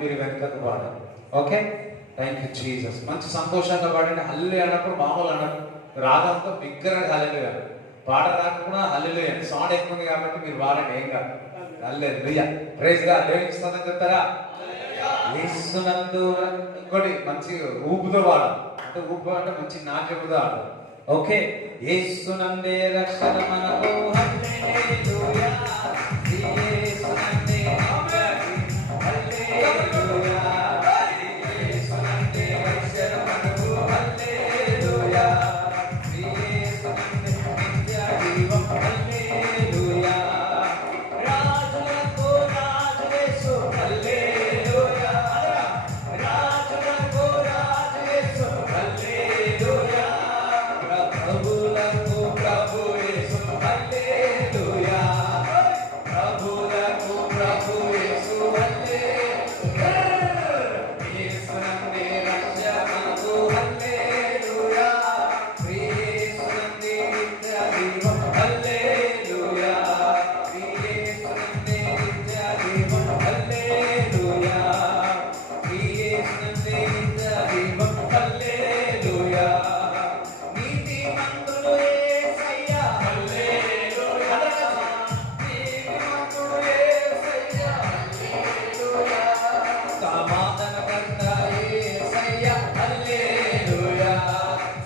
మీరు వెనుకకు పాడాలి. Okay, thank you Jesus. మంచి సంతోషంగా పాడండి. హల్లెలూయా అన్నప్పుడు మామూలు అన్నారు, రాగంతో బిగ్గరగా హల్లెలూయా. పాట రాకుండా హల్లెలూయా. సౌండ్ ఎక్కువ ఉంది కాబట్టి మీరు వాడండి, ఏం కాదు. హల్లెలూయా, ప్రైజ్ గాడ్. దేవునికి స్తోత్రం చెప్తారా? యేసునందు. ఇంకోటి మంచి ఊపుతో వాడాలి. అంటే ఊపు అంటే మంచి నాట్యముతో ఆడాలి. ఓకే, యేసునందే రక్షణ మనకు, హల్లెలూయా. యేసునందే హల్లెలూయా. యేసునందే రక్షణ మనకు, హల్లెలూయా. యేసునందే నిత్య జీవం, హల్లెలూయా. రాజులకు రాజు యేసు, హల్లెలూయా. రాజులకు రాజు యేసు, హల్లెలూయా. ప్రభువులకు ప్రభు యేసు, హల్లెలూయా. ప్రభువులకు ప్రభు యేసు, హల్లెలూయా. యేసునందే రక్షణ మనకు, హల్లెలూయా. యేసునందే నిత్య జీవం, హల్లెలూయా. యేసునందే నిత్య జీవం, హల్లెలూయా. యేసునందే నిత్య జీవం, హల్లెలూయా. నీతిమంతుడు యేసయ్యా, హల్లెలూయా. నీతిమంతుడు యేసయ్యా, హల్లెలూయా. సమాధానకర్త యేసయ్యా, హల్లెలూయా.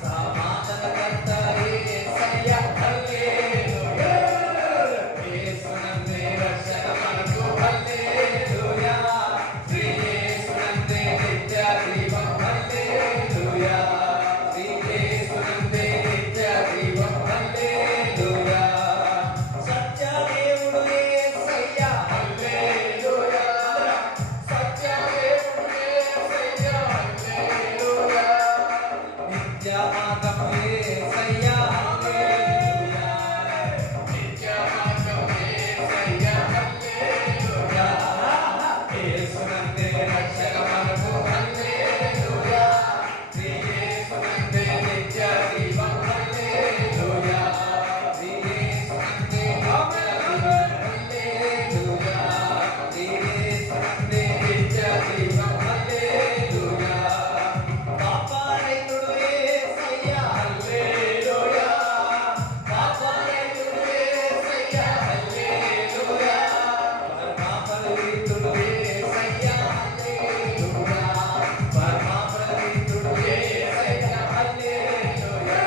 సమాధానకర్త యేసయ్యా, హల్లెలూయా. యేసునందే రక్షణ మనకు, హల్లెలూయా. శ్రీ యేసునందే నిత్య జీవం, హల్లెలూయా. శ్రీ యేసునందే నిత్య జీవం, హల్లెలూయా. సత్యదేవుడు యేసయ్యా, హల్లెలూయా. సత్యదేవుడు యేసయ్యా, హల్లెలూయా. నిత్య మార్గము యేసయ్యా, హల్లెలూయా. నిత్య మార్గము యేసయ్యా, హల్లెలూయా. యేసునందే రక్షణ మనకు, హల్లెలూయా. శ్రీ యేసునందే నిత్య జీవం, హల్లెలూయా. శ్రీ యేసునందే నిత్య జీవం, హల్లెలూయా. శ్రీ యేసునందే నిత్య జీవం, హల్లెలూయా. పాపరహితుడు యేసయ్యా, హల్లెలూయా. పాపరహితుడు యేసయ్యా, హల్లెలూయా. పరమాపరితుడు యేసయ్యా, హల్లెలూయా. పరమాపరితుడు యేసయ్యా, హల్లెలూయా.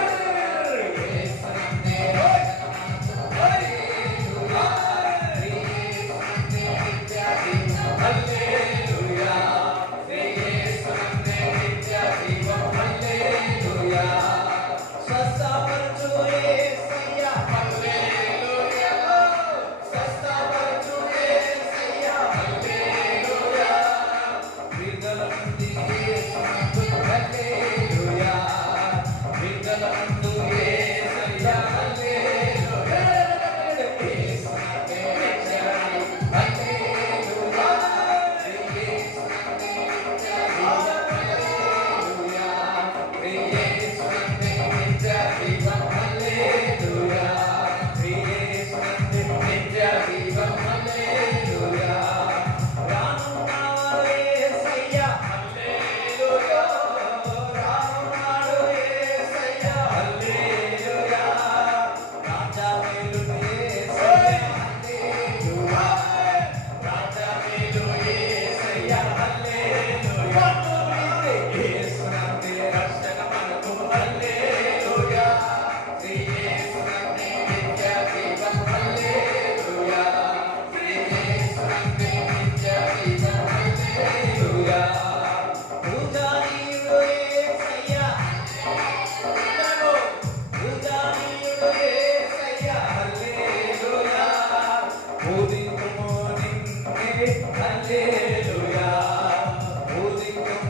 యేసునందే రక్షణ మనకు, హల్లెలూయా. శ్రీ యేసునందే నిత్య జీవం, హల్లెలూయా. శ్రీ యేసునందే నిత్య జీవం, హల్లెలూయా. స్వస్థపరచు యేసయ్యా, హల్లెలూయా. స్వస్థపరచు యేసయ్యా, హల్లెలూయా. విడుదల నుండి యేసునందు, హల్లెలూయా. విడుదల నుండి యేసయ్యా, హల్లెలూయా. యేసునందే నిత్య జీవం, హల్లెలూయా. శ్రీ యేసునందే నిత్య జీవం, హల్లెలూయా. శ్రీ యేసునందే నిత్య జీవం, హల్లెలూయా. శ్రీ యేసునందే నిత్య జీవం, హల్లెలూయా. రానున్నాడు యేసయ్యా, హల్లెలూయా. రానున్నాడు యేసయ్యా, హల్లెలూయా. రాజా మేలును యేసయ్యా, హల్లెలూయా. రాజా మేలు యేసయ్యా, హల్లెలూయా. యేసునందే రక్షణ మనకు, హల్లెలూయా. శ్రీ యేసునందే నిత్య జీవం, హల్లెలూయా. శ్రీ యేసునందే నిత్య జీవం, హల్లెలూయా. పూజానీయుడు యేసయ్యా, పూజానీయుడు యేసయ్యా, హల్లెలూయా. పూజింతుము నిన్నే, హల్లెలూయా. పూజింతుము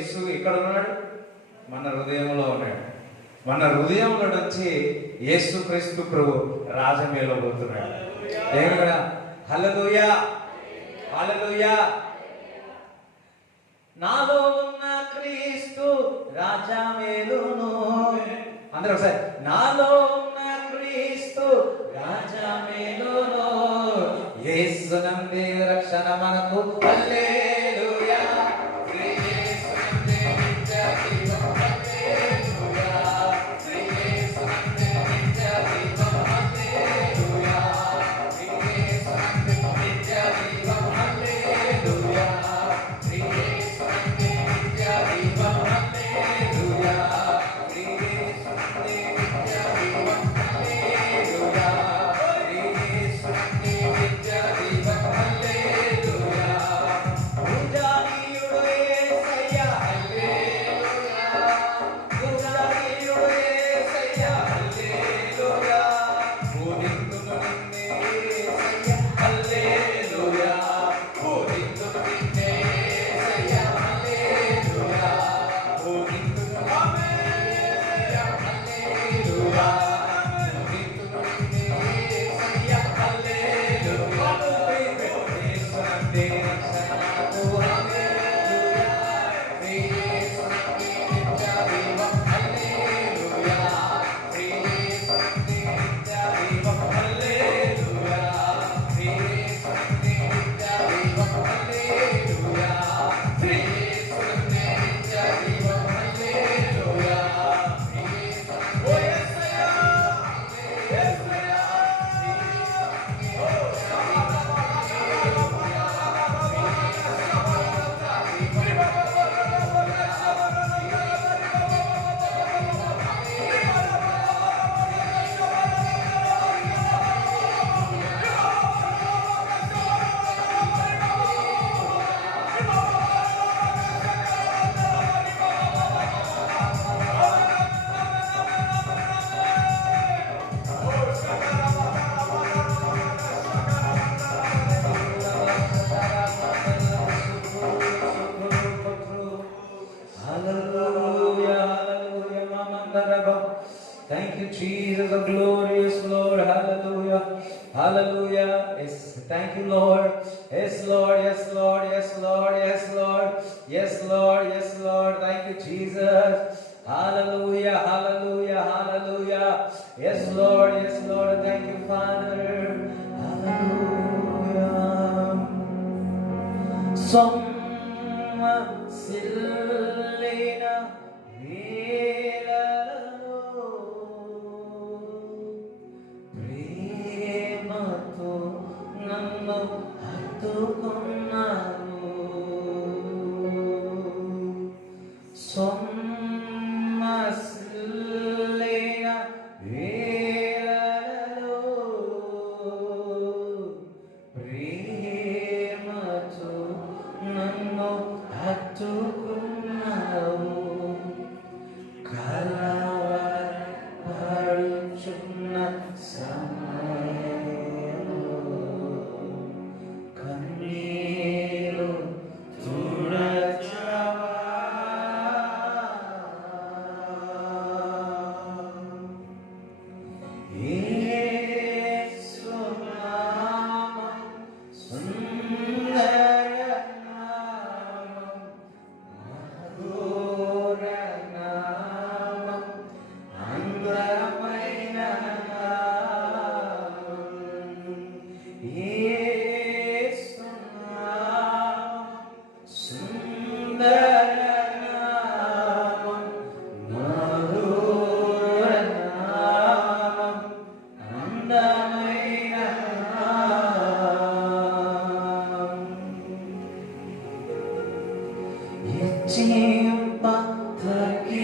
యేసు ఎక్కడ ఉన్నాడు? మన హృదయంలో ఉన్నాడు. మన హృదయంలో నుంచి యేసుక్రీస్తు ప్రభు రాజమేలబోతున్నాడు. దేవుడా హల్లెలూయా, హల్లెలూయా. నాలో ఉన్న క్రీస్తు రాజా మేలును. అందరూ ఒకసారి, నాలో ఉన్న క్రీస్తు రాజా మేలును, యేసు నందే రక్షణ మనకు. హల్లెలూయా, యేసు నందే నిత్య జీవం. హల్లెలూయా, యేసు నందే నిత్య జీవం. హల్లెలూయా, యేసు నందే నిత్య జీవం. హల్లెలూయా, యేసు నందే నిత్య జీవం. హల్లెలూయా, యేసు నందే నిత్య జీవం. హల్లెలూయా, యేసు నందే నిత్య జీవం. హల్లెలూయా, పూజనీయుడు యేసయ్యా. హల్లెలూయా, పూజనీయుడు యేసయ్యా. హల్లెలూయా, పూజింతును నిన్నే యేసయ్యా. హల్లెలూయా, పూజింతును నిన్నే యేసయ్యా. హల్లెలూయా, పూజింతును హల్లెలూయా. హల్లెలూయా, పూజింతును నిన్నే యేసయ్యా. హల్లెలూయా, యేసు నందే రక్షణ మనకు. హల్లెలూయా, యేసు నందే నిత్య జీవం. హల్లెలూయా, యేసు నందే నిత్య జీవం. హల్లెలూయా, యేసు నందే నిత్య జీవం. హల్లెలూయా, యేసు నందే నిత్య జీవం. హల్లెలూయా, ఓ యేసయ్యా, యేసయ్యా. Hallelujah, hallelujah, Mamandaraba. Thank you, Jesus, the glorious Lord. Hallelujah, hallelujah. Yes, thank you, Lord. Yes, Lord, yes, Lord, yes, Lord, yes, Lord, yes, Lord, yes, Lord. Thank you, Jesus. Hallelujah, hallelujah, hallelujah. Yes, Lord, yes, Lord. Thank you, Father. Hallelujah. సొమ్మసిల్లిన వేళలలో ప్రేమతో నన్ను హత్తుకున్నావు. సొమ్మసిల్లిన వేళలలో ప్రేమతో నన్ను హత్తుకున్నావు. కలవరపడుచున్న సమయంలో కన్నీరు తుడచావా. యేసు నామం సుందర నామం, మధుర నామం, అందమైన నామం. యేసు నామం సుందర నామం, మధుర నామం, అందమైన నామం. హెచ్చింప తగ్గింపబడినప్పుడు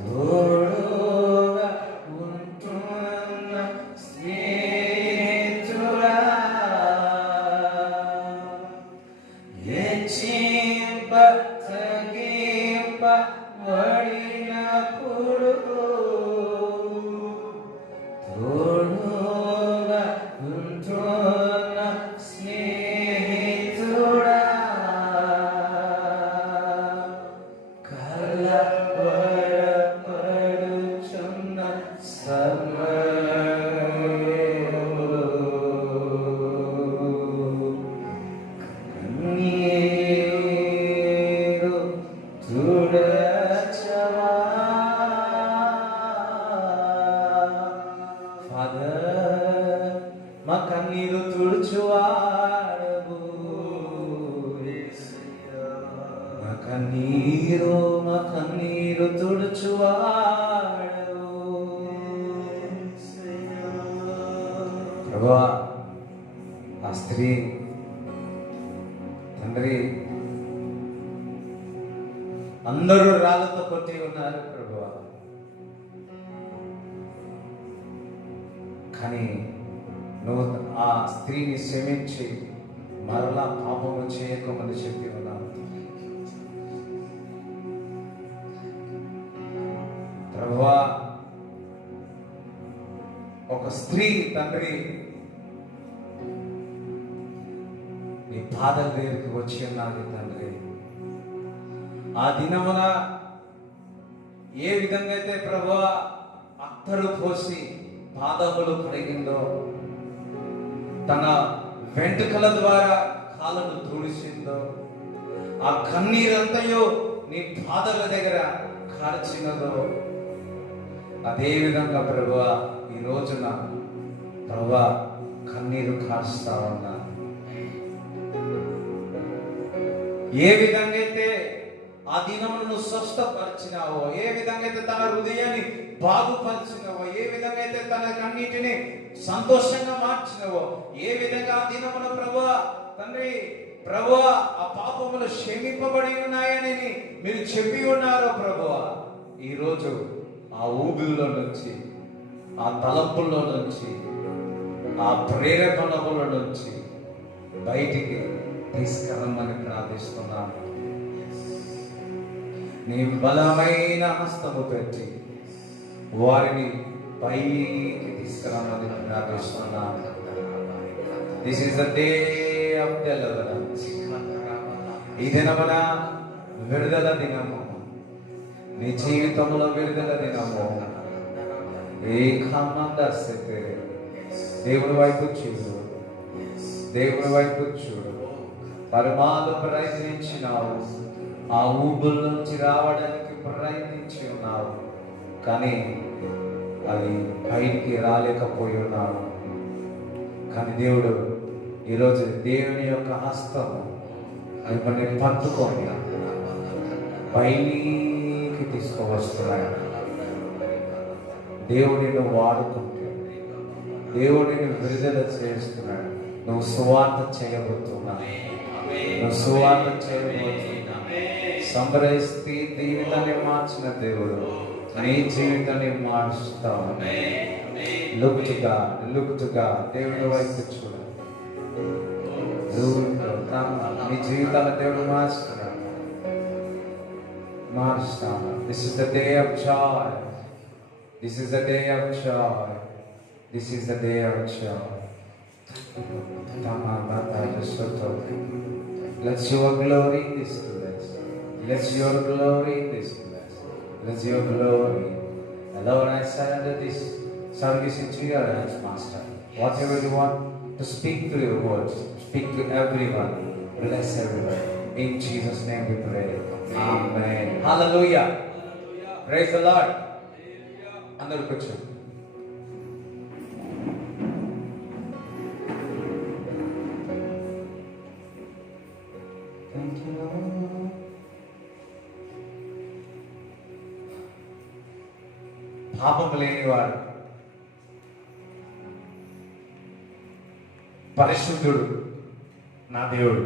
తోడుగా ఉంటున్న స్నేహితుడా. హెచ్చింప తగ్గింపబడినప్పుడు తోడుగా ఉంటున్న కన్నీరు మా కన్నీరు తుడుచువాడవు. ప్రభువా, ఆ స్త్రీ తండ్రి అందరూ రాళ్ళతో కొట్టి ఉన్నారు ప్రభువా, కానీ నువ్వు ఆ స్త్రీని క్షమించి మరలా పాపము చేయకమని చెప్పి ఉన్నావు. ప్రభువా, ఒక స్త్రీ తండ్రి నీ పాదల దగ్గరికి వచ్చి ఉన్నది తండ్రి. ఆ దినమున ఏ విధంగా అయితే ప్రభువా అత్తరు పోసి పాదములు కడిగిందో, తన వెంట్రుకల ద్వారా కాళ్ళను తుడిచిందో, ఆ కన్నీరంతయో నీ పాదాల దగ్గర కార్చినదో, అదే విధంగా ప్రభువా ఈ రోజున ప్రభువా కన్నీరు కార్చుతా ఉన్నా. ఏ విధంగా అయితే ఆ దినమును స్వస్థపరిచినావో, ఏ విధంగా అయితే తన హృదయాన్ని బాగుపరిచినవో, ఏ విధంగా అయితే తన కన్నీటిని సంతోషంగా మార్చినవో, ఏ విధంగా ఆ దినమున ప్రభువా తండ్రి ప్రభువా ఆ పాపములు క్షమింపబడి ఉన్నాయని మీరు చెప్పి ఉన్నారో ప్రభువా, ఈరోజు ఆ ఊబిలో నుంచి, ఆ తలంపుల్లో నుంచి, ఆ ప్రేరేపణల నుంచి బయటికి తీసుకురమ్మని ప్రార్థిస్తున్నాను. నీ బలమైన హస్తము పెట్టి వారిని పైకి తీసుకురమ్మని ప్రార్థిస్తున్నాను. This is the day of deliverance. ఈ దినమున విడుదల దినము, నీ జీవితంలో విడుదల దినము. దేవుని వైపు చూడు, దేవుని వైపు చూడు. పరమాలు ప్రయత్నించినావు, ఆ ఊబుల నుంచి రావడానికి ప్రయత్నించి ఉన్నావు, కానీ అది బయటికి రాలేకపోయి ఉన్నావు. కానీ దేవుడు ఈరోజు దేవుని యొక్క హస్తం మిమ్మల్ని పట్టుకొని పైకి తీసుకువస్తున్నాడు. దేవుడిని వాడుకుంటే దేవుడిని విడుదల చేస్తున్నాడు. నువ్వు సువార్త చేయబోతున్నావు, నువ్వు సువార్త చేయబోతున్నావు. సంప్రదిస్తే జీవితాన్ని మార్చిన దేవుడు నీ జీవితాన్ని మార్చుతావు. లుక్తుగా దేవుని వైపు చూడు. నీ జీవితాన్ని దేవుడు మార్చుతాడు. This is the day of joy. This is the day of joy. This is the day of joy. Let your glory in this place. Let your glory in this place. Let your glory. Lord, I surrender this service into your hands, Master. Whatever you want to speak to your words, speak to everyone. Bless everyone. In Jesus' name we pray. Amen. Hallelujah. Praise the Lord. అందరూ కూర్చోండి. పాపం లేనివాడు, పరిశుద్ధుడు నా దేవుడు.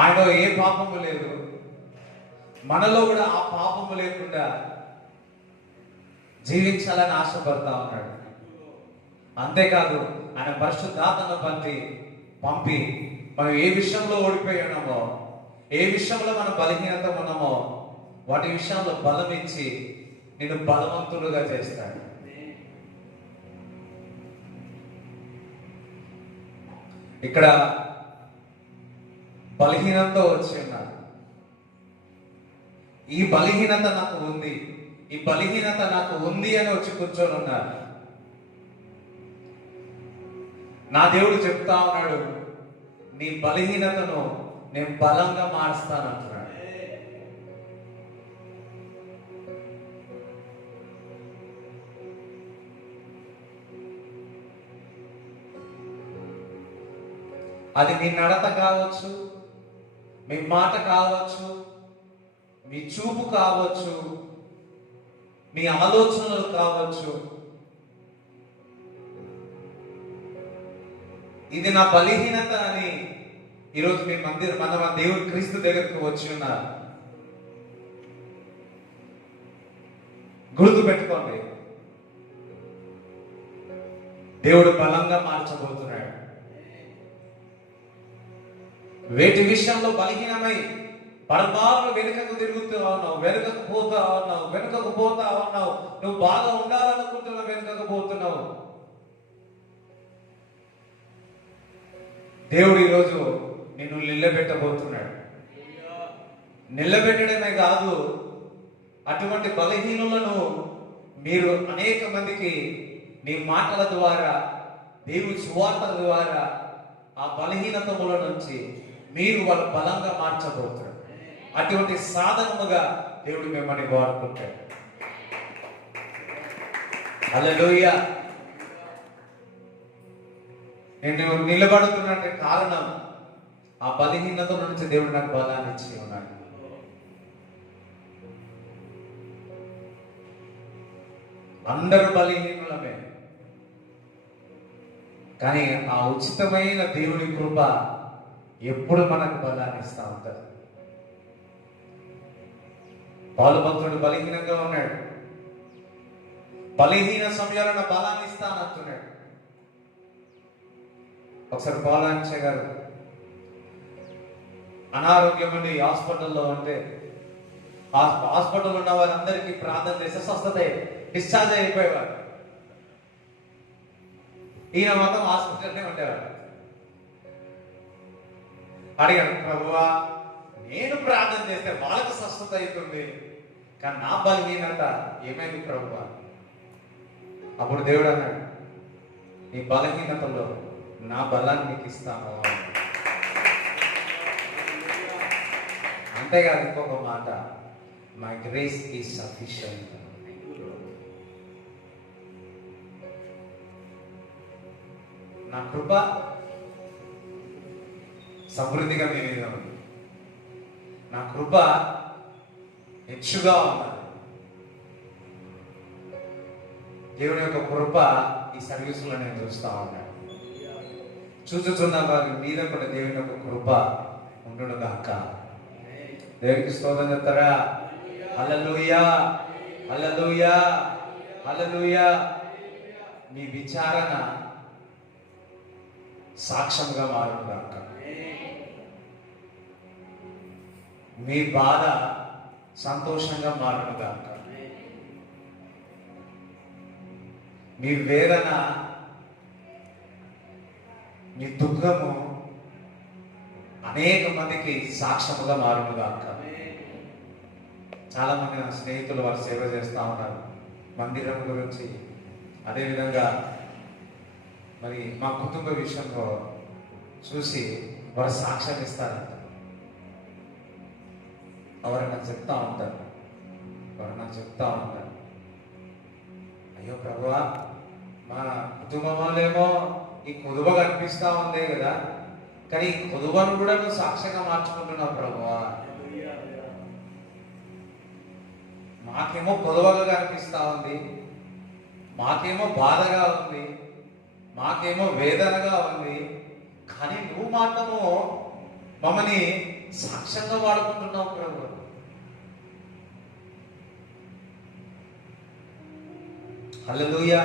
ఆయనలో ఏ పాపము లేదు, మనలో కూడా ఆ పాపము లేకుండా జీవించాలని ఆశపడతా ఉన్నాడు. అంతేకాదు ఆయన పరిశుద్ధాత్మను పంపి మనం ఏ విషయంలో ఓడిపోయి ఉన్నామో, ఏ విషయంలో మనం బలహీనత ఉన్నామో వాటి విషయంలో బలం ఇచ్చి నిన్ను బలవంతులుగా చేస్తాడు. ఇక్కడ బలహీనతతో వచ్చి ఉన్నారు. ఈ బలహీనత నాకు ఉంది, ఈ బలహీనత నాకు ఉంది అని వచ్చి కూర్చొని ఉన్నారు. నా దేవుడు చెప్తా ఉన్నాడు, నీ బలహీనతను నేను బలంగా మారుస్తానంటున్నాడు. అది మీ నడత కావచ్చు, మీ మాట కావచ్చు, మీ చూపు కావచ్చు, మీ ఆలోచనలు కావచ్చు. ఇది నా బలహీనత అని ఈరోజు మీ మన దేవుడు క్రీస్తు దగ్గరకు వచ్చి ఉన్నారు. గుర్తు పెట్టుకోండి, దేవుడు బలంగా మార్చబోతున్నాడు. వేటి విషయంలో బలహీనమై పరమాత్మ వెనుకకు తిరుగుతూ ఉన్నావు, వెనుకకు పోతా ఉన్నావు, నువ్వు బాగా ఉండాలనుకుంటున్నావు, వెనుకకు పోతున్నావు. దేవుడు ఈరోజు నిన్ను నిలబెట్టబోతున్నాడు. నిలబెట్టడమే కాదు, అటువంటి బలహీనులను మీరు అనేక మందికి నీ మాటల ద్వారా, దేవుడి సువార్తల ద్వారా ఆ బలహీనతముల నుంచి మీరు వాళ్ళ బలంగా మార్చబోతున్నారు. అటువంటి సాధనముగా దేవుడు మిమ్మల్ని వాడుకుంటాడు. హల్లెలూయా. నేను నిలబడుతున్నట్టు కారణం ఆ బలహీనత నుంచి దేవుడు నాకు బలాన్ని ఇచ్చి ఉన్నాడు. అందరూ బలహీనులమే, కానీ ఆ ఉచితమైన దేవుడి కృప ఎప్పుడు మనకు బలాన్ని ఇస్తా ఉంటారు. పౌలు భక్తుడు బలహీనంగా ఉన్నాడు, బలహీన సమయాలను బలాన్ని ఇస్తానంటున్నాడు. ఒకసారి పౌలు గారు అనారోగ్యం ఉండి హాస్పిటల్లో ఉంటే, హాస్పిటల్ ఉన్న వారందరికీ ప్రార్థన చేస్తే స్వస్థత డిశ్చార్జ్ అయిపోయేవారు. ఈయన మాత్రం హాస్పిటల్నే ఉండేవాడు. అడిగాడు, ప్రభువా నేను ప్రార్థన చేస్తే వాళ్ళకు స్వస్థత అవుతుంది, కానీ నా బలహీనత ఏమైంది ప్రభువా? అప్పుడు దేవుడు అన్నాడు, నీ బలహీనతలో నా బలాన్ని నీకు ఇస్తాను. అంతేకాదు, ఇంకొక మాట, మై గ్రేస్ ఈజ్ సఫిషియంట్. నా కృప సమృద్ధిగా మీ మీద ఉంది, నా కృప హెచ్చుగా ఉన్నది. దేవుని యొక్క కృప ఈ సర్వీసులో నేను చూస్తా ఉన్నాను. చూచుచున్న వారి మీద కూడా దేవుని యొక్క కృప ఉండును గాక. దేవునికి స్తోత్రం చెప్తారా? హల్లెలూయా, హల్లెలూయా, హల్లెలూయా. మీ విచారణ సాక్ష్యంగా మారును గాక. మీ బాధ సంతోషంగా మారును గాక. మీ వేదన, మీ దుఃఖము అనేక మందికి సాక్ష్యముగా మారును గాక. చాలా మంది నా స్నేహితులు వారు సేవ చేస్తూ ఉన్నారు మందిరం గురించి. అదేవిధంగా మరి మా కుటుంబ విషయంలో చూసి వారు సాక్ష్యం ఇస్తారంట. వారు నాకు చెప్తా ఉంటారు, అయ్యో ప్రభువా, మా కుటుంబం వాళ్ళేమో ఈ కొదువ కనిపిస్తా ఉంది కదా, కానీ ఈ కొదువను కూడా నువ్వు సాక్ష్యంగా మార్చుకుంటున్నావు ప్రభువా. మాకేమో కొదువగా కనిపిస్తా ఉంది, మాకేమో బాధగా ఉంది, మాకేమో వేదనగా ఉంది, కానీ నువ్వు మాత్రము మమ్మల్ని సాక్ష్యంగా వాడుకుంటున్నావు ప్రభు. హల్లెలూయా.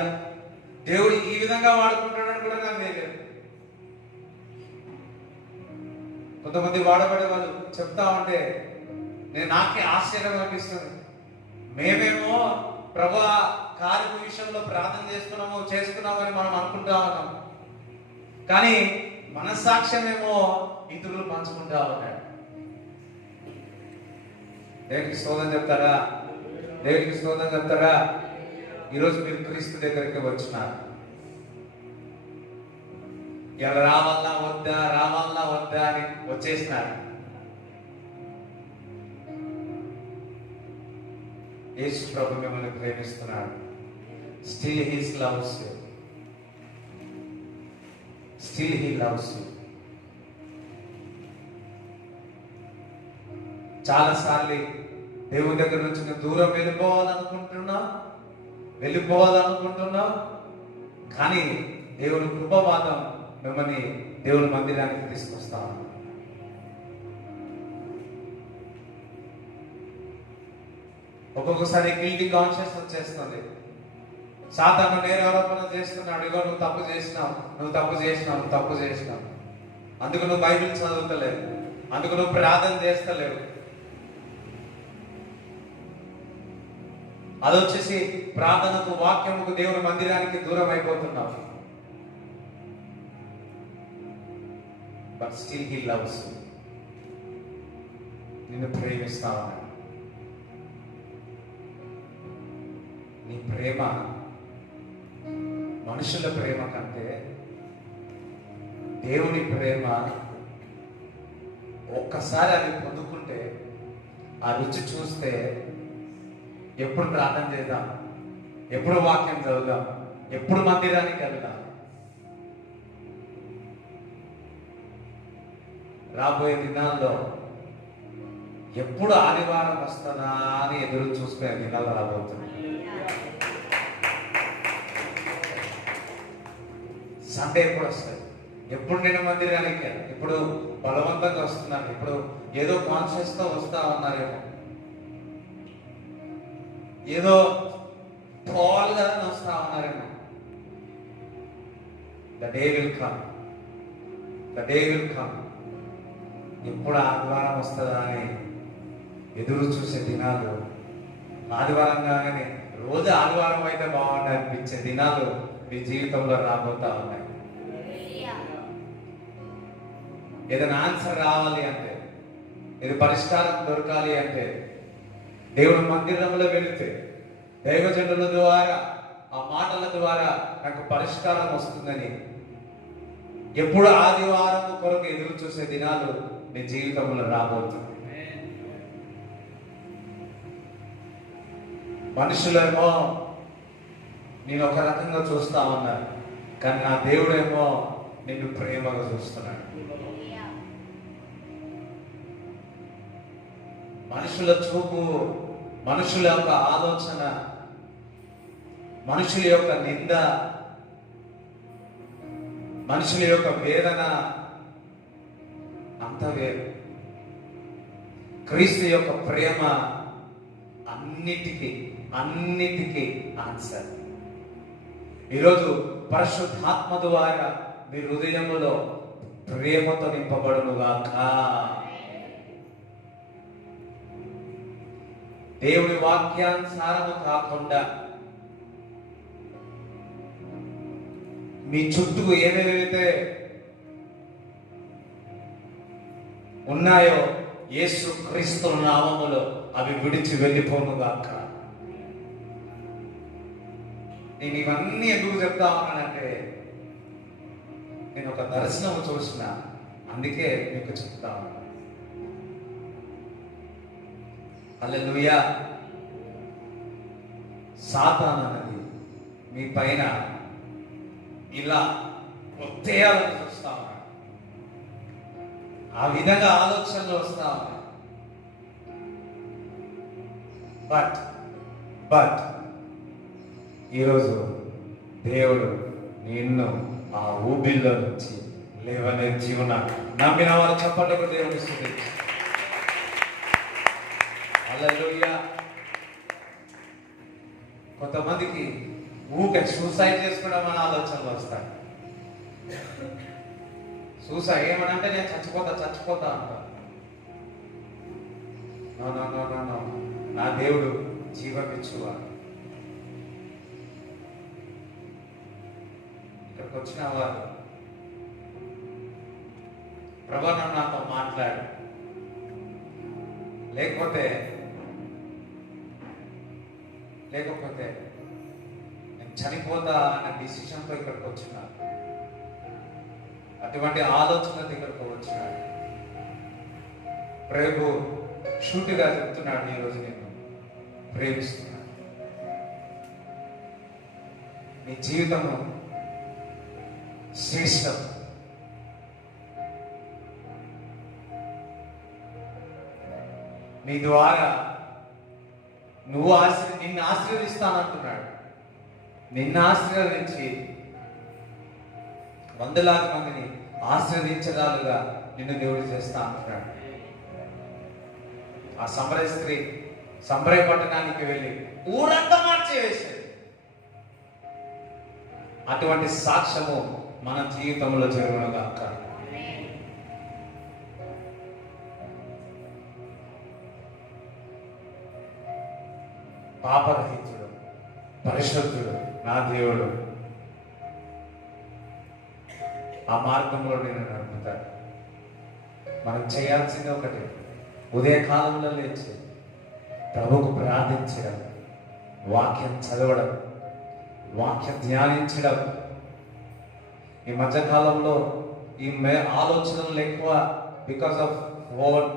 దేవుడు ఈ విధంగా వాడుకుంటాడని కూడా నాకు తెలియదు. కొంతమంది వాడబడే వాళ్ళు చెప్తా ఉంటే నాకే ఆశ్చర్యం అనిపిస్తుంది. మేమేమో ప్రభు కార్యము విషయంలో ప్రార్థన చేస్తున్నామని మనం అనుకుంటా ఉన్నాం, కానీ మన సాక్ష్యమేమో ఇతరులు పంచుకుంటా ఉన్నాడు. దేవునికి స్తోత్రం చెప్తారా? దేవునికి స్తోత్రం చెప్తారా? ఈరోజు మీరు క్రీస్తు దగ్గరికి వచ్చినారు. ఇలా రావాలన్నా వద్దా అని వచ్చేసినారు. యేసు ప్రభు మిమ్మల్ని ప్రేమిస్తున్నాడు. Still he loves you. చాలాసార్లు దేవుని దగ్గర నుంచి నువ్వు దూరం వెళ్ళిపోవాలనుకుంటున్నావు, కానీ దేవుని కృప మాత్రం మిమ్మల్ని దేవుని మందిరానికి తీసుకొస్తాను. ఒక్కొక్కసారి గిల్టీ కాన్షియస్ వచ్చేస్తుంది. సాతాను నేరారోపణ చేస్తున్నాడు, ఇగో నువ్వు తప్పు చేసినావు, అందుకు నువ్వు బైబిల్ చదువుతలేవు, అందుకు నువ్వు ప్రార్థన చేస్తలేవు. అదొచ్చేసి ప్రార్థనకు, వాక్యముకు, దేవుని మందిరానికి దూరం అయిపోతున్నావు. But still he loves you. నిన్ను ప్రేమిస్తా ఉన్నాడు. నీ ప్రేమ మనుషుల ప్రేమ కంటే దేవుని ప్రేమ ఒక్కసారి అది పొందుకుంటే, ఆ రుచి చూస్తే ఎప్పుడు ప్రార్థన చేద్దాం, ఎప్పుడు వాక్యం చదువుదాం, ఎప్పుడు మందిరానికి వెళ్దాం. రాబోయే దినాల్లో ఎప్పుడు ఆదివారం వస్తుందా అని ఎదురు చూసుకునే దినాలు రాబోతుంది. సండే ఎప్పుడు వస్తుంది, ఎప్పుడు నేను మందిరానికి, ఇప్పుడు బలవంతంగా వస్తున్నాను, ఇప్పుడు ఏదో కాన్షియస్తో వస్తా ఉన్నారేమో, ఏదో పోవాలిగా వస్తా ఉన్నారేమో. The day will come. ఎప్పుడు ఆదివారం వస్తుందా అని ఎదురు చూసే దినాలు, ఆదివారం కాగానే రోజు ఆదివారం అయితే బాగుంది అనిపించే దినాలు మీ జీవితంలో రాబోతా ఉన్నాయి. ఏదైనా ఆన్సర్ రావాలి అంటే, ఇది పరిష్కారం దొరకాలి అంటే, దేవుని మందిరంలో వెళితే దైవజనుల ద్వారా, ఆ మాటల ద్వారా నాకు పరిష్కారం వస్తుందని ఎప్పుడు ఆదివారం కొరకు ఎదురు చూసే దినాలు నీ జీవితంలో రాబోతుంది. మనుషులేమో నేను ఒక రకంగా చూస్తా ఉన్నారు, కానీ నా దేవుడేమో నిన్ను ప్రేమగా చూస్తున్నాడు. మనుషుల చూపు, మనుషుల యొక్క ఆలోచన, మనుషుల యొక్క నింద, మనుషుల యొక్క వేదన అంత వేరు. క్రీస్తు యొక్క ప్రేమ అన్నిటికీ ఆన్సర్. ఈరోజు పరిశుద్ధాత్మ ద్వారా మీ హృదయములో ప్రేమతో నింపబడునుగాక. దేవుని వాక్యానుసారము కాకుండా మీ చుట్టూ ఏవేవైతే ఉన్నాయో యేసు క్రీస్తు నామములో అవి విడిచి వెళ్ళిపోనుగాక. నేను ఇవన్నీ ఎందుకు చెప్తా ఉన్నానంటే, నేను ఒక దర్శనం చూసిన, అందుకే మీకు చెప్తా ఉన్నాను. హల్లెలూయా. సాతాను అన్నది మీ పైన ఇలా ఒత్తేయాలని చూస్తా ఉన్నాడు. ఆ విధంగా ఆలోచనలు వస్తా ఉన్నాయి. బట్ ఈరోజు దేవుడు నిన్ను ఆ ఊబిల్లో నుంచి లేవనే జీవన నమ్మిన వారు చెప్పండి దేవుని స్తుతించు. హల్లెలూయా. కొంతమందికి ఊకే సూసైడ్ చేసుకోవడం అనే ఆలోచనలు వస్తాయి. సూసైడ్ ఏమనంటే నేను చచ్చిపోతా అంట. నో, నా దేవుడు జీవమిచ్చువాడు. ఇక్కడికి వచ్చిన వారు, ప్రభు నాతో మాట్లాడు, లేకపోతే నేను చనిపోతా అనే డిసిషన్తో ఇక్కడికి వచ్చినాడు. అటువంటి ఆలోచనతో ఇక్కడికి వచ్చినాడు. ప్రభు షూటిగా చెప్తున్నాడు, ఈరోజు నేను ప్రేమిస్తున్నాను. నీ జీవితము శ్రేష్టం. నీ ద్వారా నిన్ను ఆశీర్వదిస్తానంటున్నాడు. నిన్ను ఆశీర్వదించి వందలాది మందిని ఆశీర్వదించడాలుగా నిన్ను దేవుడు చేస్తా అంటున్నాడు. ఆ సమరయ స్త్రీ సమరయ పట్టణానికి వెళ్ళి ఊరంతా మార్చేసేది. అటువంటి సాక్ష్యము మన జీవితంలో జరుగునుగాక. పాపరహితుడు, పరిశుద్ధుడు నా దేవుడు ఆ మార్గంలో నేను నడుపుతాడు. మనం చేయాల్సింది ఒకటి, ఉదయకాలంలో లేచి ప్రభుకు ప్రార్థించడం, వాక్యం చదవడం, వాక్యం ధ్యానించడం. ఈ మధ్యకాలంలో ఈ ఆలోచనలు ఎక్కువ, because of phone,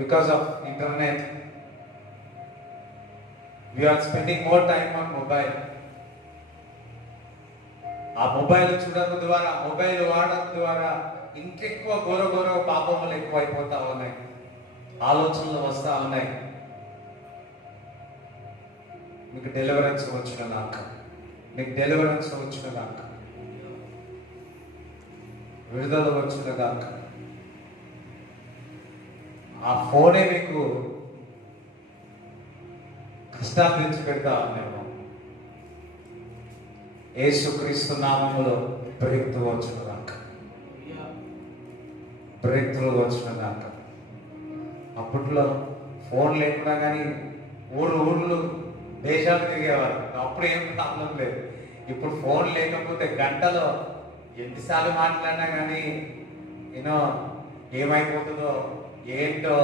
because of internet. We are spending more time on mobile. ఆ మొబైల్ చూడడం ద్వారా, మొబైల్ వాడడం ద్వారా ఇంకెక్కువ ఘోర పాపములు ఎక్కువ అయిపోతా ఉన్నాయి, ఆలోచనలు వస్తా ఉన్నాయి. మీకు డెలివరెన్స్ వచ్చిన దాకా, మీకు డెలివరెన్స్ వచ్చిన దాకా, విడుదల వచ్చిన దాకా ఆ ఫోనే మీకు కష్టాలు తెచ్చి పెడతా ఉన్నాము. యేసుక్రీస్తు నామములో బ్రేక్ త్రూ వచ్చిన దాకా, బ్రేక్ త్రూ వచ్చిన దాకా. అప్పట్లో ఫోన్ లేకుండా కానీ ఊళ్ళు దేశాలు తిరిగేవారు. అప్పుడు ఏం ప్రాబ్లం లేదు. ఇప్పుడు ఫోన్ లేకపోతే గంటలో ఎన్నిసార్లు మాట్లాడినా కానీ ఏమైపోతుందో ఏంటో.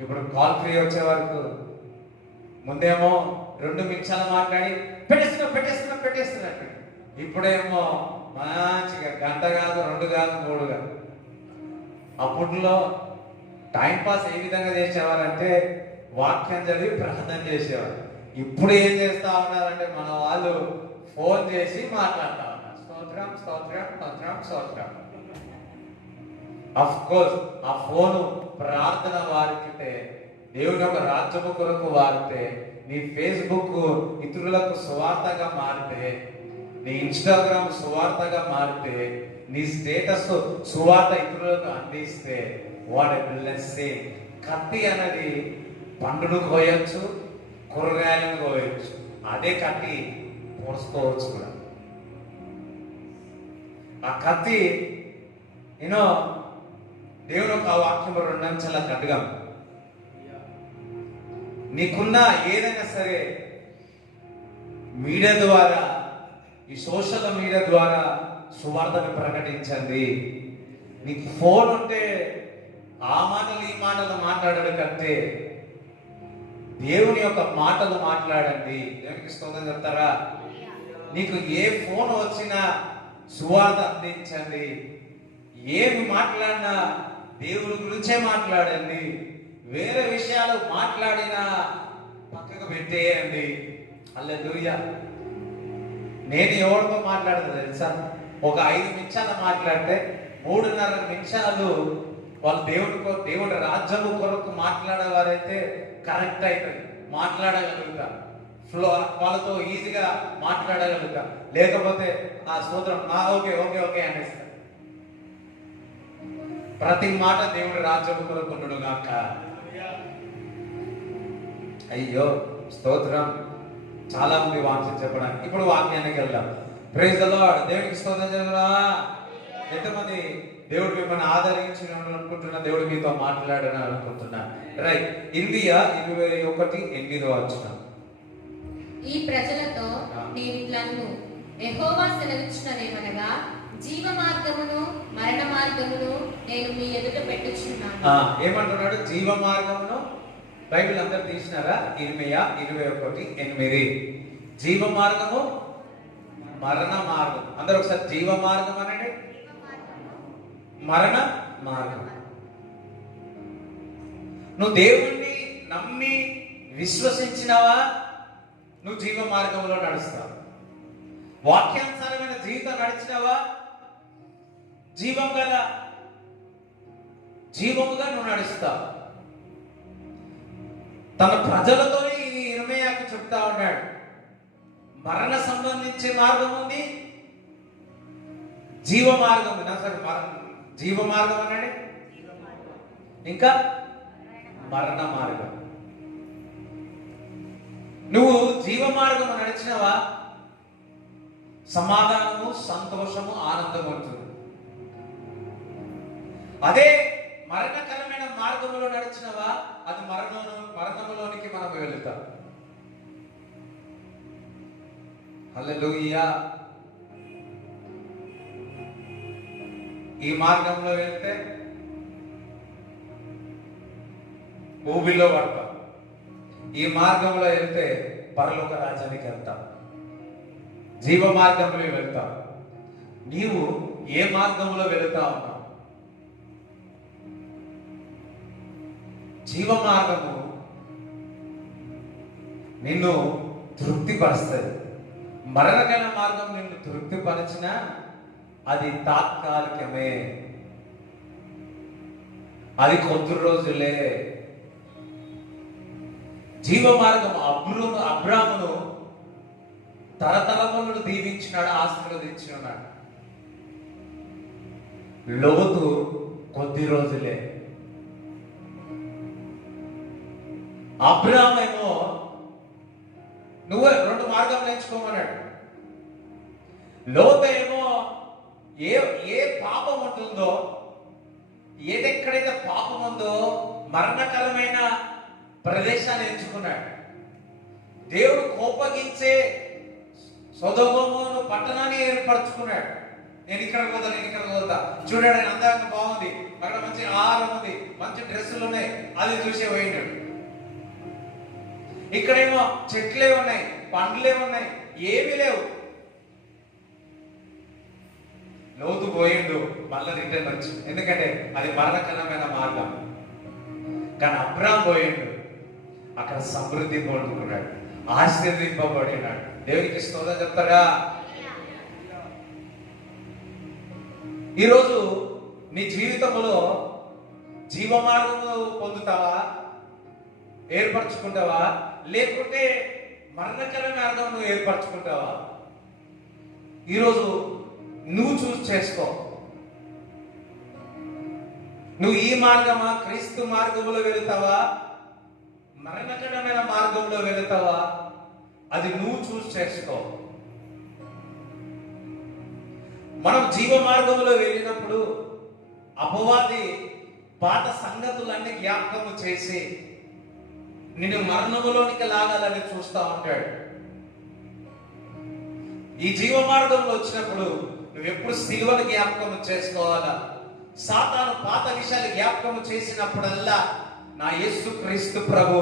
ఇప్పుడు కాల్ ఫ్రీ వచ్చే వరకు ముందేమో 2 నిమిషాలు మాట్లాడి పెట్టేస్తున్నట్టు. ఇప్పుడేమో మంచిగా గంట కాదు, 2 కాదు, 3 కాదు. అప్పట్లో టైంపాస్ ఏ విధంగా చేసేవారంటే వాక్యం చదివి ప్రార్థన చేసేవారు. ఇప్పుడు ఏం చేస్తా ఉన్నారంటే మన వాళ్ళు ఫోన్ చేసి మాట్లాడుతూ ఉన్నారు. స్తోత్రం స్తోత్రం స్తోత్రం స్తోత్రం. అఫ్ కోర్స్ ఆ ఫోను ప్రార్థన వారికితే, దేవుని యొక్క రాజ్యము కొరకు వారితే, నీ ఫేస్బుక్ ఇతరులకు సువార్తగా మారితే, నీ ఇన్స్టాగ్రామ్ సువార్తగా మారితే, నీ స్టేటస్ సువార్త ఇతరులకు అందిస్తే, వాట్ ఎ బ్లెస్సింగ్. కత్తి అనేది పండును కోయొచ్చు, కూరగాయలను కోయొచ్చు. అదే కత్తి పొడుచుకోవచ్చు కూడా. ఆ కత్తి దేవుని యొక్క వాక్యం 2 అంచెల ఖడ్గం. నీకున్న ఏదైనా సరే మీడియా ద్వారా, ఈ సోషల్ మీడియా ద్వారా సువార్తను ప్రకటించండి. నీకు ఫోన్ ఉంటే ఆ మాటలు ఈ మాటలు మాట్లాడడం కంటే దేవుని యొక్క మాటలు మాట్లాడండి. దేవునికి స్తోత్రం చెప్తారా? నీకు ఏ ఫోన్ వచ్చినా సువార్త అందించండి. ఏమి మాట్లాడినా దేవుని గురించే మాట్లాడండి. వేరే విషయాలు మాట్లాడినా పక్కకు పెట్టేయండి. హల్లెలూయా. నేను ఎవరితో మాట్లాడతా తెలుసా? ఒక 5 నిమిషాలు మాట్లాడితే 3.5 నిమిషాలు వాళ్ళు దేవుడి రాజ్యము కొరకు మాట్లాడేవారైతే కరెక్ట్ అవుతుంది, మాట్లాడగలుగుతా, ఫ్లో వాళ్ళతో ఈజీగా మాట్లాడగలుగుతా. లేకపోతే ఆ స్తోత్రం ఓకే ఓకే ఓకే అనేస్తారు. ప్రతి మాట దేవుడి రాజ్యము కొరకు ఉండడు గాక. అయ్యో స్తోత్రం. చాలా మంది వాక్యం చెప్పడానికి. ఇప్పుడు వాక్యానికి వెళ్దాం. Praise the Lord. దేవుడికి స్తోత్రం చెప్తారా? ఎంతమంది దేవుడు మిమ్మల్ని ఆదరించి అనుకుంటున్నా, దేవుడు మీతో మాట్లాడని అనుకుంటున్నా? రైట్. ఇర్మియా 21:8 ఈ ప్రజలతో నేను యెహోవా సెలవిచ్చినదేమనగా, జీవ మార్గమును మరణ మార్గమును నేను మీ ఎదుట పెట్టుచున్నాను. ఏమంటున్నాడు? జీవ మార్గమును. బైబిల్ అందరు తీసినారా? ఇర్మియా 21:8. జీవ మార్గము, మరణ మార్గం. అందరూ ఒకసారి జీవ మార్గం అనండి, మరణ మార్గం. నువ్వు దేవుణ్ణి నమ్మి విశ్వసించినావా, నువ్వు జీవ మార్గంలో నడుస్తావు. వాక్యానుసారమైన జీవితం నడిచినావా, జీవం గల జీవముగా నువ్వు నడుస్తావు. తన ప్రజలతోనే ఈ ఇర్మీయాకు చెప్తా ఉన్నాడు, మరణ సంబంధించే మార్గం ఉంది, జీవ మార్గం ఉంది. సరే, జీవ మార్గం అన్నాడు, ఇంకా మరణ మార్గం. నువ్వు జీవ మార్గం నడిచినవా, సమాధానము, సంతోషము, ఆనందం ఉంటుంది. అదే మరణకరమైన మార్గంలో నడిచినవా, అది మరణంలోనికి మనం వెళుతాం. హల్లెలూయా. ఈ మార్గంలో వెళ్తే ఊబిలో పడతాం, ఈ మార్గంలో వెళ్తే పరలోక రాజ్యానికి వెళ్తాం, జీవ మార్గంలో వెళ్తాం. నీవు ఏ మార్గంలో వెళుతా ఉన్నావు? జీవ మార్గము నిన్ను తృప్తిపరుస్తుంది. మరణకర మార్గం నిన్ను తృప్తిపరిచినా అది తాత్కాలికమే, అది కొద్ది రోజులే. జీవ మార్గం అబ్రామును తరతరములను దీవించినాడు, ఆశీర్వదించినాడు. లోతు కొద్ది రోజులే. అబ్రాము ఏమో నువ్వు 2 మార్గాలు ఎంచుకోమన్నాడు. లోతు ఏమో ఏ పాపం ఉంటుందో, ఏదెక్కడైతే పాపం ఉందో మరణకరమైన ప్రదేశాన్ని ఎంచుకున్నాడు. దేవుడు కోపగించే సొదొమోను పట్టణాన్ని ఏర్పరచుకున్నాడు. నేను ఇక్కడ పోతా, చూడండి అందంగా బాగుంది, అక్కడ మంచి ఆహారం ఉంది, మంచి డ్రెస్సులు ఉన్నాయి, అది చూసే పోయినాడు. ఇక్కడేమో చెట్లే ఉన్నాయి, పండ్లే ఉన్నాయి, ఏమీ లేవు. లోతు పోయిండు, మళ్ళీ రిటర్న్ వచ్చి, ఎందుకంటే అది మరణకరమైన మార్గం. కానీ అబ్రాం పోయిండు, అక్కడ సమృద్ధి పొందుకున్నాడు, ఆశీర్వదింపబడినాడు. దేవునికి స్తోత్రం చెప్తాడా? ఈరోజు నీ జీవితంలో జీవ మార్గము పొందుతావా, ఏర్పరచుకుంటావా, లేకుంటే మరణకరమైన మార్గం నువ్వు ఏర్పరచుకుంటావా? ఈరోజు నువ్వు చూస్ చేసుకో. నువ్వు ఈ మార్గమా, క్రీస్తు మార్గంలో వెళుతావా, మరణకరమైన మార్గంలో వెళుతావా? అది నువ్వు చూస్ చేసుకో. మనం జీవ మార్గంలో వెళ్ళినప్పుడు అపవాది పాత సంగతులన్నీ జ్ఞాపకము చేసి నిన్ను మరణములోనికి లాగాలని చూస్తూ ఉంటాడు. ఈ జీవ మార్గంలో వచ్చినప్పుడు నువ్వు ఎప్పుడు సిలువను జ్ఞాపకము చేసుకోవాలా? సాతాను పాత విషయాలు జ్ఞాపకము చేసినప్పుడల్లా నా యేసు క్రీస్తు ప్రభు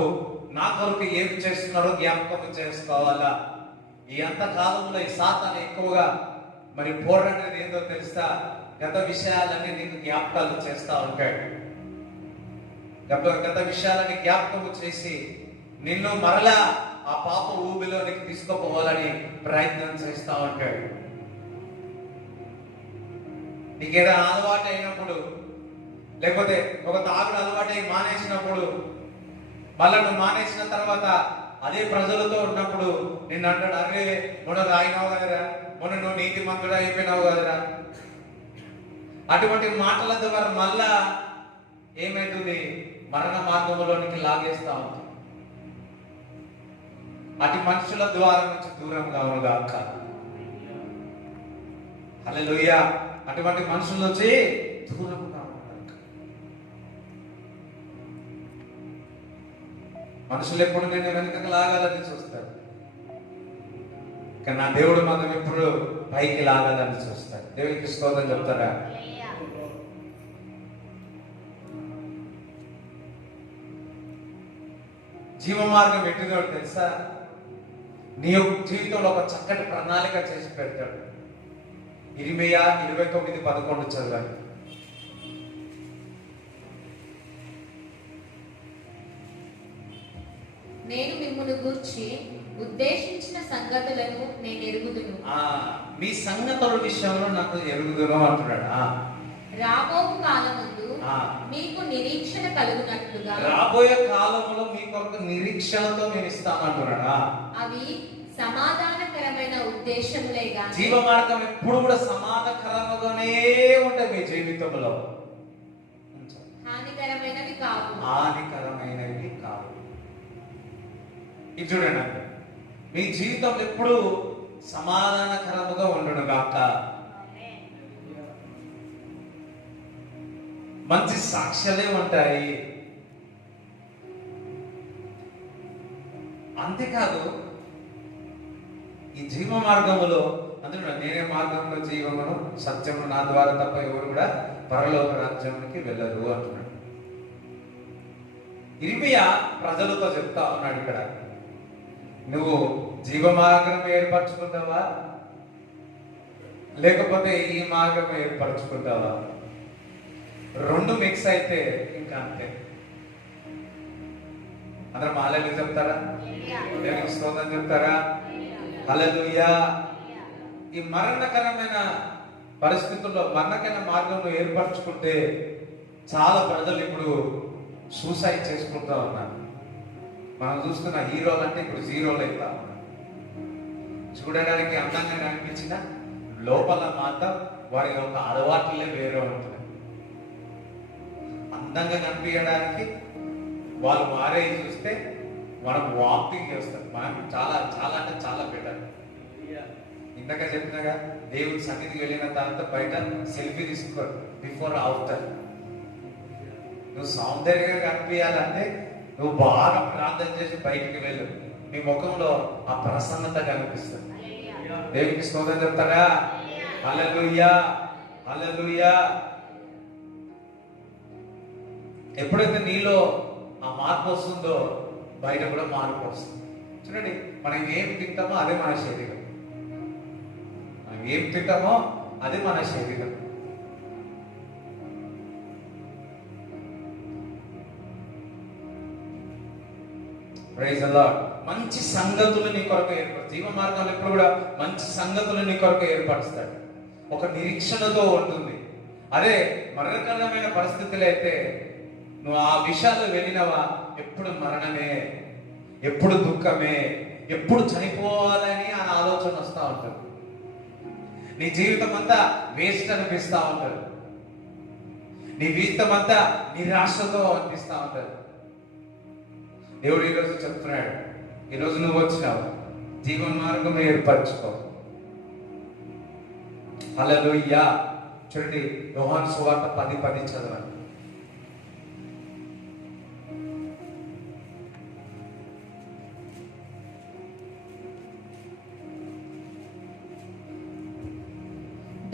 నా కొరకు ఏమి చేస్తున్నాడో జ్ఞాపకము చేసుకోవాలా? ఈ అంతకాలంలో ఈ సాతాను ఎక్కువగా మరి పోరాడేది ఏందో తెలుసా? గత విషయాలన్నీ నీకు జ్ఞాపకాలు చేస్తా ఉంటాడు. గత విషయాలని జ్ఞాపకము చేసి నిన్ను మరలా ఆ పాప ఊబిలోనికి తీసుకుపోవాలని ప్రయత్నం చేస్తా ఉంటాడు. నీకేదో అలవాటు అయినప్పుడు, లేకపోతే ఒక తాగుడు అలవాటు మానేసినప్పుడు, మళ్ళా నువ్వు మానేసిన తర్వాత అదే ప్రజలతో ఉన్నప్పుడు నిన్ను అంటాడు, అరే మొన్న రాయినావు కదరా, మొన్న నువ్వు నీతిమంతుడు అయిపోయినావు కదరా. అటువంటి మాటల ద్వారా మళ్ళా ఏమైతుంది? మరణ మార్గంలోనికి లాగేస్తా ఉంది. అటు మనుషుల ద్వారా నుంచి దూరం కావుగాక. హల్లెలూయా. అటువంటి మనుషుల నుంచి దూరం కావుగాక. మనుషులు ఎప్పుడు నేను వెనుకకు లాగాలని చూస్తాడు, కానీ నా దేవుడు మాత్రం ఎప్పుడు పైకి లాగాలని చూస్తాడు. దేవునికి స్తోత్రం చెప్తారా? జీవ మార్గం ఎట్టిదో తెలుసా? నీ యొక్క జీవితంలో ఒక చక్కటి ప్రణాళిక చేసి పెడతాడు. ఇర్మీయా 29:11 చదవాలి. నేను మిమ్మును గూర్చి ఉద్దేశించిన సంగతులను నేను ఎరుగుదును. మీ సంగతుల విషయంలో నాకు ఎరుగుదును అంటున్నాడు. రాబో కాలమందు ఆ. మీకు నిరీక్షణ కలుగునట్లుగా రాబోయే కాలంలో మీ కొరకు నిరీక్షణతో నేను ఇస్తానంటున్నాడా. అవి సమాధానకరమైన ఉద్దేశములే గాని జీవ మార్గం ఎప్పుడు కూడా సమాధానకరంగానే ఉంటాయి మీ జీవితంలో, హానికరమైనవి కావు. హానికరమైనవి కావు. ఇది చూడండి, మీ జీవితంలో ఎప్పుడు సమాధానకరముగా ఉండను గాక. మంచి సాక్ష్యాలే ఉంటాయి. అంతేకాదు ఈ జీవ మార్గములో అందులో నేనే మార్గంలో జీవమును సత్యము నా ద్వారా తప్ప ఎవరు కూడా పరలోక రాజ్యానికి వెళ్ళరు అంటున్నాడు. ఇర్మియా ప్రజలతో చెప్తా ఉన్నాడు ఇక్కడ, నువ్వు జీవ మార్గం ఏర్పరచుకుంటావా లేకపోతే ఈ మార్గం ఏర్పరచుకుంటావా? రెండు మిక్స్ అయితే ఇంకా అంతే. అందరం హల్లెలూయా చెప్తారా? దేవునికి స్తోత్రం చెప్తారా? హల్లెలూయా. ఈ మరణకరమైన పరిస్థితుల్లో మరణకరమైన మార్గంలో ఏర్పరచుకుంటే చాలా ప్రజలు ఇప్పుడు సూసైడ్ చేసుకుంటా ఉన్నారు. మనం చూస్తున్న హీరోలు అంటే ఇప్పుడు జీరోలు అవుతా ఉన్నారు. చూడడానికి అందంగా కనిపించిన లోపల మాత్రం వారి యొక్క అలవాట్లే వేరే ఉంటుంది. అందంగా కనిపించడానికి వాళ్ళు మారే చూస్తే మనం వాకింగ్ చేస్తాం. మనం చాలా చాలా అంటే చాలా బెటర్. ఇందాక చెప్పినగా దేవుడి సన్నిధికి వెళ్ళిన తర్వాత బయట సెల్ఫీ తీసుకో, బిఫోర్ ఆఫ్టర్. నువ్వు సౌందర్యంగా కనిపించాలంటే నువ్వు బాగా ప్రార్థన చేసి బయటికి వెళ్ళు, నీ ముఖంలో ఆ ప్రసన్నత కనిపిస్తుంది. దేవునికి స్తోత్రం చెప్తారా? హల్లెలూయా, హల్లెలూయా. ఎప్పుడైతే నీలో ఆ మార్పు వస్తుందో బయట కూడా మార్పు వస్తుంది. చూడండి, మనం ఏం తింటామో అదే మన శరీరం. మనం ఏం తింటామో అదే మన శరీరం. Praise the Lord. మంచి సంగతులు నీ కొరకు ఏర్పడు. జీవ మార్గంలో ఎప్పుడు కూడా మంచి సంగతులు నీ కొరకు ఏర్పరుస్తాడు. ఒక నిరీక్షణతో ఉంటుంది. అదే మరణకరమైన పరిస్థితులు అయితే నువ్వు ఆ విషయాలు వెళ్ళినవా ఎప్పుడు మరణమే, ఎప్పుడు దుఃఖమే, ఎప్పుడు చనిపోవాలని ఆ ఆలోచన వస్తూ ఉంటుంది. నీ జీవితం అంతా వేస్ట్ అనిపిస్తూ ఉంటుంది. నీ జీవితం అంతా నిరాశతో అనిపిస్తూ ఉంటుంది. దేవుడు ఈరోజు చెప్తున్నాడు, ఈరోజు నువ్వు వచ్చినావు, జీవన మార్గం ఏర్పరచుకో. హల్లెలూయా. చూడండి, యోహాను సువార్త 10:10 చదవండి.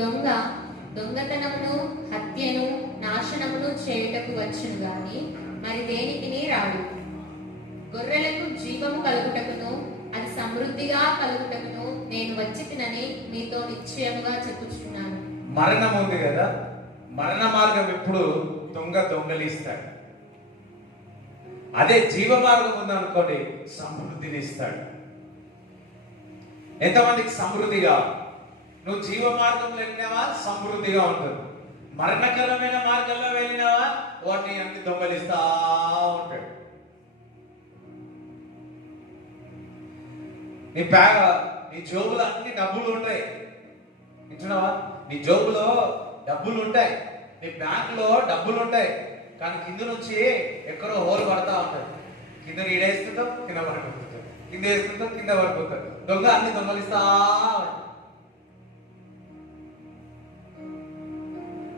దొంగ దొంగతనమును, హత్యను, నాశనమును చేయుటకు వచ్చును గాని మరి దేనికిని రాడు. గొర్రెలకు జీవము కలుగుటకును అది సమృద్ధిగా కలుగుటకును నేను వచ్చి తినని మీతో నిశ్చయముగా చెప్పుచున్నాను. మరణం ఉంది కదా, మరణ మార్గం ఎప్పుడు దొంగలిస్తాడు. అదే జీవ మార్గం ఉందనుకోండి, సమృద్ధిని ఇస్తాడు. ఎంతమందికి సమృద్ధిగా? నువ్వు జీవ మార్గంలో వెళ్ళినావా సమృద్ధిగా ఉంటుంది. మరణకరమైన మార్గంలో వెళ్ళినావా వాటిని అన్ని దొంగలిస్తా ఉంటాడు. నీ జోబులో అన్ని డబ్బులు ఉంటాయి, వింటున్నావా? నీ జోబులో డబ్బులు ఉంటాయి, నీ బ్యాంకులో డబ్బులు ఉంటాయి, కానీ కింద నుంచి ఎక్కడో హోల్ పడతా ఉంటాయి. కింద ఈడేస్తుంటాం, కింద పడిపోతుంటాం, కింద వేస్తుంటాం, కింద పడిపోతాం. దొంగ అన్ని దొంగలిస్తా ఉంటాడు.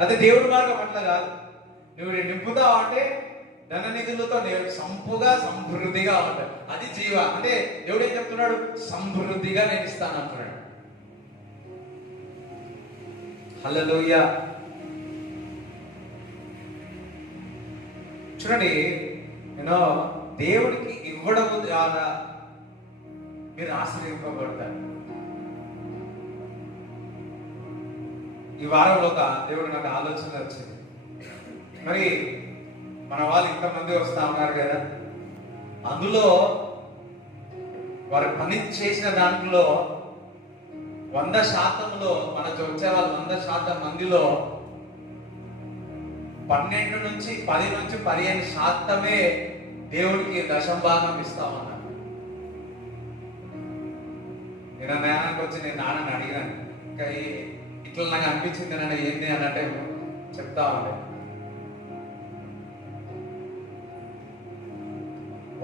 అదే దేవుడి మార్గం అట్లా కాదు. నువ్వు నింపుతావు అంటే ధన నిధులతో సంపుగా సమృద్ధిగా ఉంటాడు. అది జీవ. అంటే దేవుడు ఏం చెప్తున్నాడు? సమృద్ధిగా నేను ఇస్తాను అంటున్నాడు. హల్లెలూయా. చూడండి, నేను దేవుడికి ఇవ్వడం ద్వారా మీరు ఆశ్రయింపబడతారు. ఈ వారంలో ఒక దేవుడు నాకు ఆలోచన వచ్చింది. మరి మన వాళ్ళు ఇంతమంది వస్తా ఉన్నారు కదా, అందులో వారు పని చేసిన దాంట్లో 100% మనకు వచ్చే వాళ్ళు 100% మందిలో 12 నుంచి 10 నుంచి 15% దేవుడికి దశంభాగం ఇస్తామన్నాడు. నేను నేనానికి వచ్చి నేను నాన్నని అడిగాను, ఇంకా ఇట్లా నాకు అనిపించింది నాన్న ఏంది అని అంటే చెప్తా ఉండే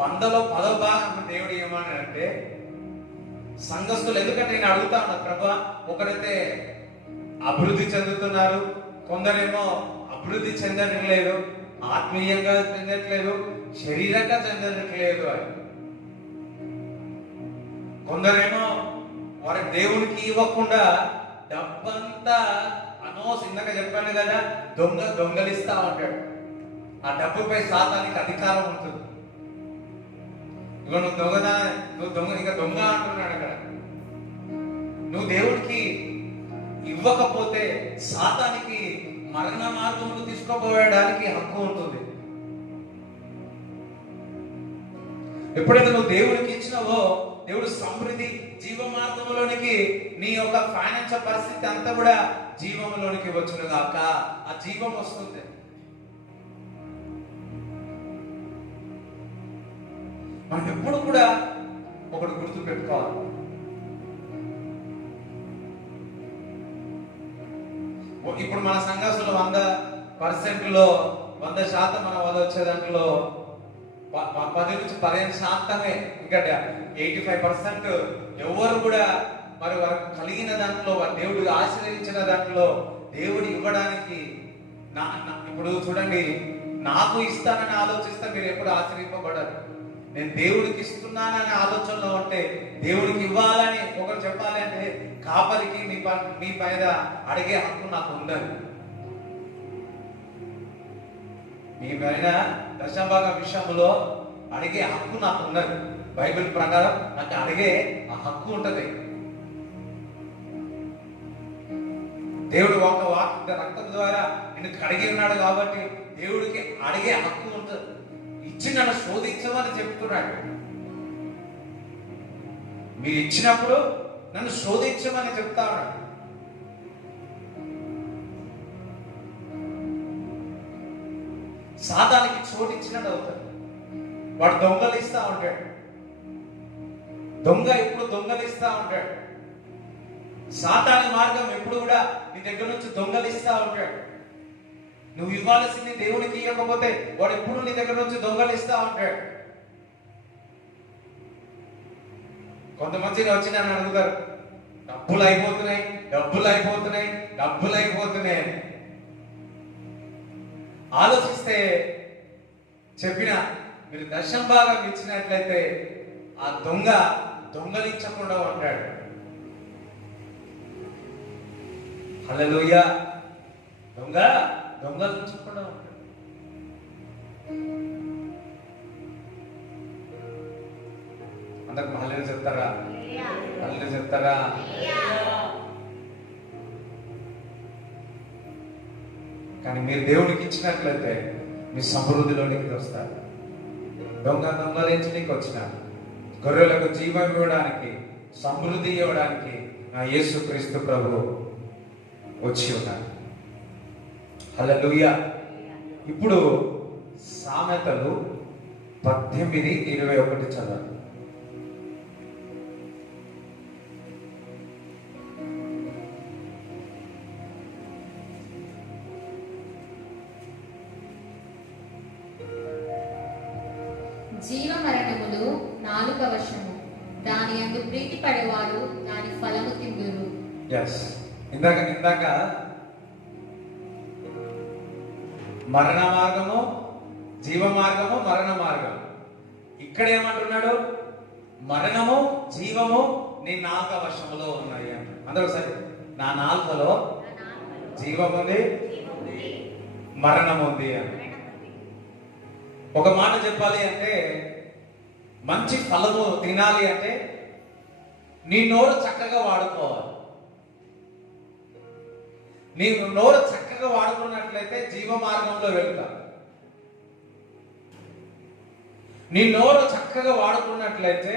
100లో 10వ భాగం దేవుడు ఏమన్నాడంటే సంఘస్థులు, ఎందుకంటే నేను అడుగుతా ఉన్నా ప్రభా, ఒకరైతే అభివృద్ధి చెందుతున్నారు, కొందరేమో అభివృద్ధి చెందట్లేదు, ఆత్మీయంగా చెందట్లేదు, శరీరంగా చెందట్లేదు అని. కొందరేమో వారి దేవునికి ఇవ్వకుండా డబ్బంతా ఇందాక చెప్పాను కదా, దొంగలిస్తా ఉంటాడు. ఆ డబ్బుపై సాతానికి అధికారం ఉంటుంది. ఇక నువ్వు దొంగ అంటున్నాడు అక్కడ. నువ్వు దేవుడికి ఇవ్వకపోతే సాతానికి మరణ మార్గంలో తీసుకోపోయడానికి హక్కు ఉంటుంది. ఎప్పుడైతే నువ్వు దేవుడికి ఇచ్చినావో, దేవుడు సమృద్ధి జీవ మార్గంలోనికి నీ యొక్క ఫైనాన్షియల్ పరిస్థితి అంతా కూడా జీవంలోనికి వచ్చును గాక. ఆ జీవం వస్తుంది. మనం ఎప్పుడు కూడా ఒకటి గుర్తు పెట్టుకోవాలి, ఇప్పుడు మన సంఘాసులు 100%లో 100% మన వల్ల వచ్చే దాంట్లో 10 నుంచి 15% ఇంకా 85% ఎవరు కూడా మరి వారికి కలిగిన దాంట్లో, వారి దేవుడు ఆశీర్వదించిన దాంట్లో దేవుడు ఇవ్వడానికి ఇప్పుడు చూడండి, నాకు ఇస్తానని ఆలోచిస్తే మీరు ఎప్పుడు ఆశ్రయింపబడరు. నేను దేవుడికి ఇస్తున్నాననే ఆలోచనలో ఉంటే, దేవుడికి ఇవ్వాలని ఒకరు చెప్పాలి అంటే కాపరికి మీ పైన అడిగే హక్కు నాకు ఉండదు. మీ పైన దశభాగ విషయంలో అడిగే హక్కు నాకు ఉన్నది. బైబిల్ ప్రకారం నాకు అడిగే ఆ హక్కు ఉంటది. దేవుడు ఒక వాక్య రక్తం ద్వారా నిన్ను కడిగి ఉన్నాడు కాబట్టి దేవుడికి అడిగే హక్కు ఉంటుంది. ఇచ్చి నన్ను శోధించమని చెప్తున్నాడు. మీరు ఇచ్చినప్పుడు నన్ను శోధించమని చెప్తా ఉన్నాడు. సాతానికి చోటు ఇచ్చినట్టు అవుతాడు. వాడు దొంగలిస్తా ఉంటాడు. దొంగ ఎప్పుడు దొంగలిస్తా ఉంటాడు. సాతాని మార్గం ఎప్పుడు కూడా నీ దగ్గర నుంచి దొంగలిస్తా ఉంటాడు. నువ్వు ఇవ్వాల్సింది దేవుడికి ఇవ్వకపోతే వాడు ఎప్పుడు నీ దగ్గర నుంచి దొంగలిస్తా ఉంటాడు. కొంతమంది వచ్చి నన్ను అడుగుతారు, డబ్బులు అయిపోతున్నాయి అని ఆలోచిస్తే చెప్పిన మీరు దశంభాగం ఇచ్చినట్లయితే ఆ దొంగలించకుండా ఉంటాడు. హల్లెలూయా. దొంగలించకుండా ఉంటాడు. అందరికి హల్లెలూయా చెప్తారా? హల్లెలూయా చెప్తారా? కానీ మీరు దేవుడికి ఇచ్చినట్లయితే మీ సమృద్ధిలోనికి వస్తారు. దొంగలించడానికి వచ్చినారు. గొర్రెలకు జీవం ఇవ్వడానికి, సమృద్ధి ఇవ్వడానికి నా యేసుక్రీస్తు ప్రభువు వచ్చి ఉన్నారు. హల్లెలూయా. ఇప్పుడు సామెతలు 18:21 చదవండి. జీవ మరణములు నాలుక వశము, దాని యందు ప్రీతి పడేవారు దాని ఫలము తిందురు. ఇందాక మరణ మార్గము, జీవ మార్గము, మరణ మార్గం. ఇక్కడ ఏమంటున్నాడు? మరణము, జీవము నీ నాలుక వశములో ఉన్నాయి అంట. అందరూ సరే, నా నాలుకలో జీవం ఉంది, మరణం ఉంది అని. ఒక మాట చెప్పాలి అంటే, మంచి ఫలము తినాలి అంటే నీ నోరు చక్కగా వాడుకోవాలి. నీ నోరు చక్కగా వాడుకున్నట్లయితే జీవ మార్గంలో వెళ్తా. నీ నోరు చక్కగా వాడుకున్నట్లయితే,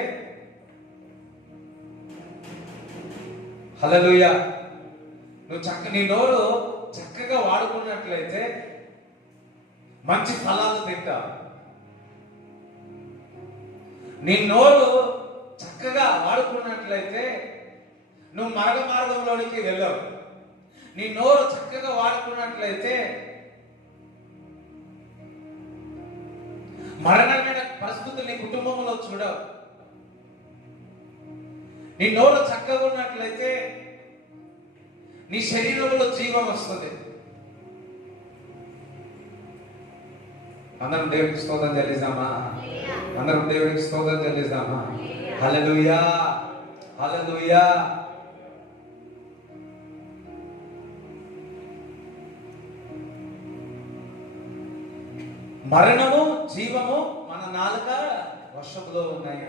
హల్లెలూయా, నీ నోరు చక్కగా వాడుకున్నట్లయితే మంచి ఫలాలు తింటావు. నీ నోరు చక్కగా వాడుకున్నట్లయితే నువ్వు మరణ మార్గంలోనికి వెళ్ళవు. నీ నోరు చక్కగా వాడుకున్నట్లయితే మరణమైన పరిస్థితులు నీ కుటుంబంలో చూడవు. నీ నోరు చక్కగా ఉన్నట్లయితే నీ శరీరంలో జీవం వస్తుంది. అందరం దేవునికి స్తోత్రం చెల్లిద్దామా? అందరం దేవునికి స్తోత్రం చెల్లిద్దామా? హల్లెలూయా, హల్లెలూయా. మరణము జీవము మన నాలుక వశములో ఉన్నాయి.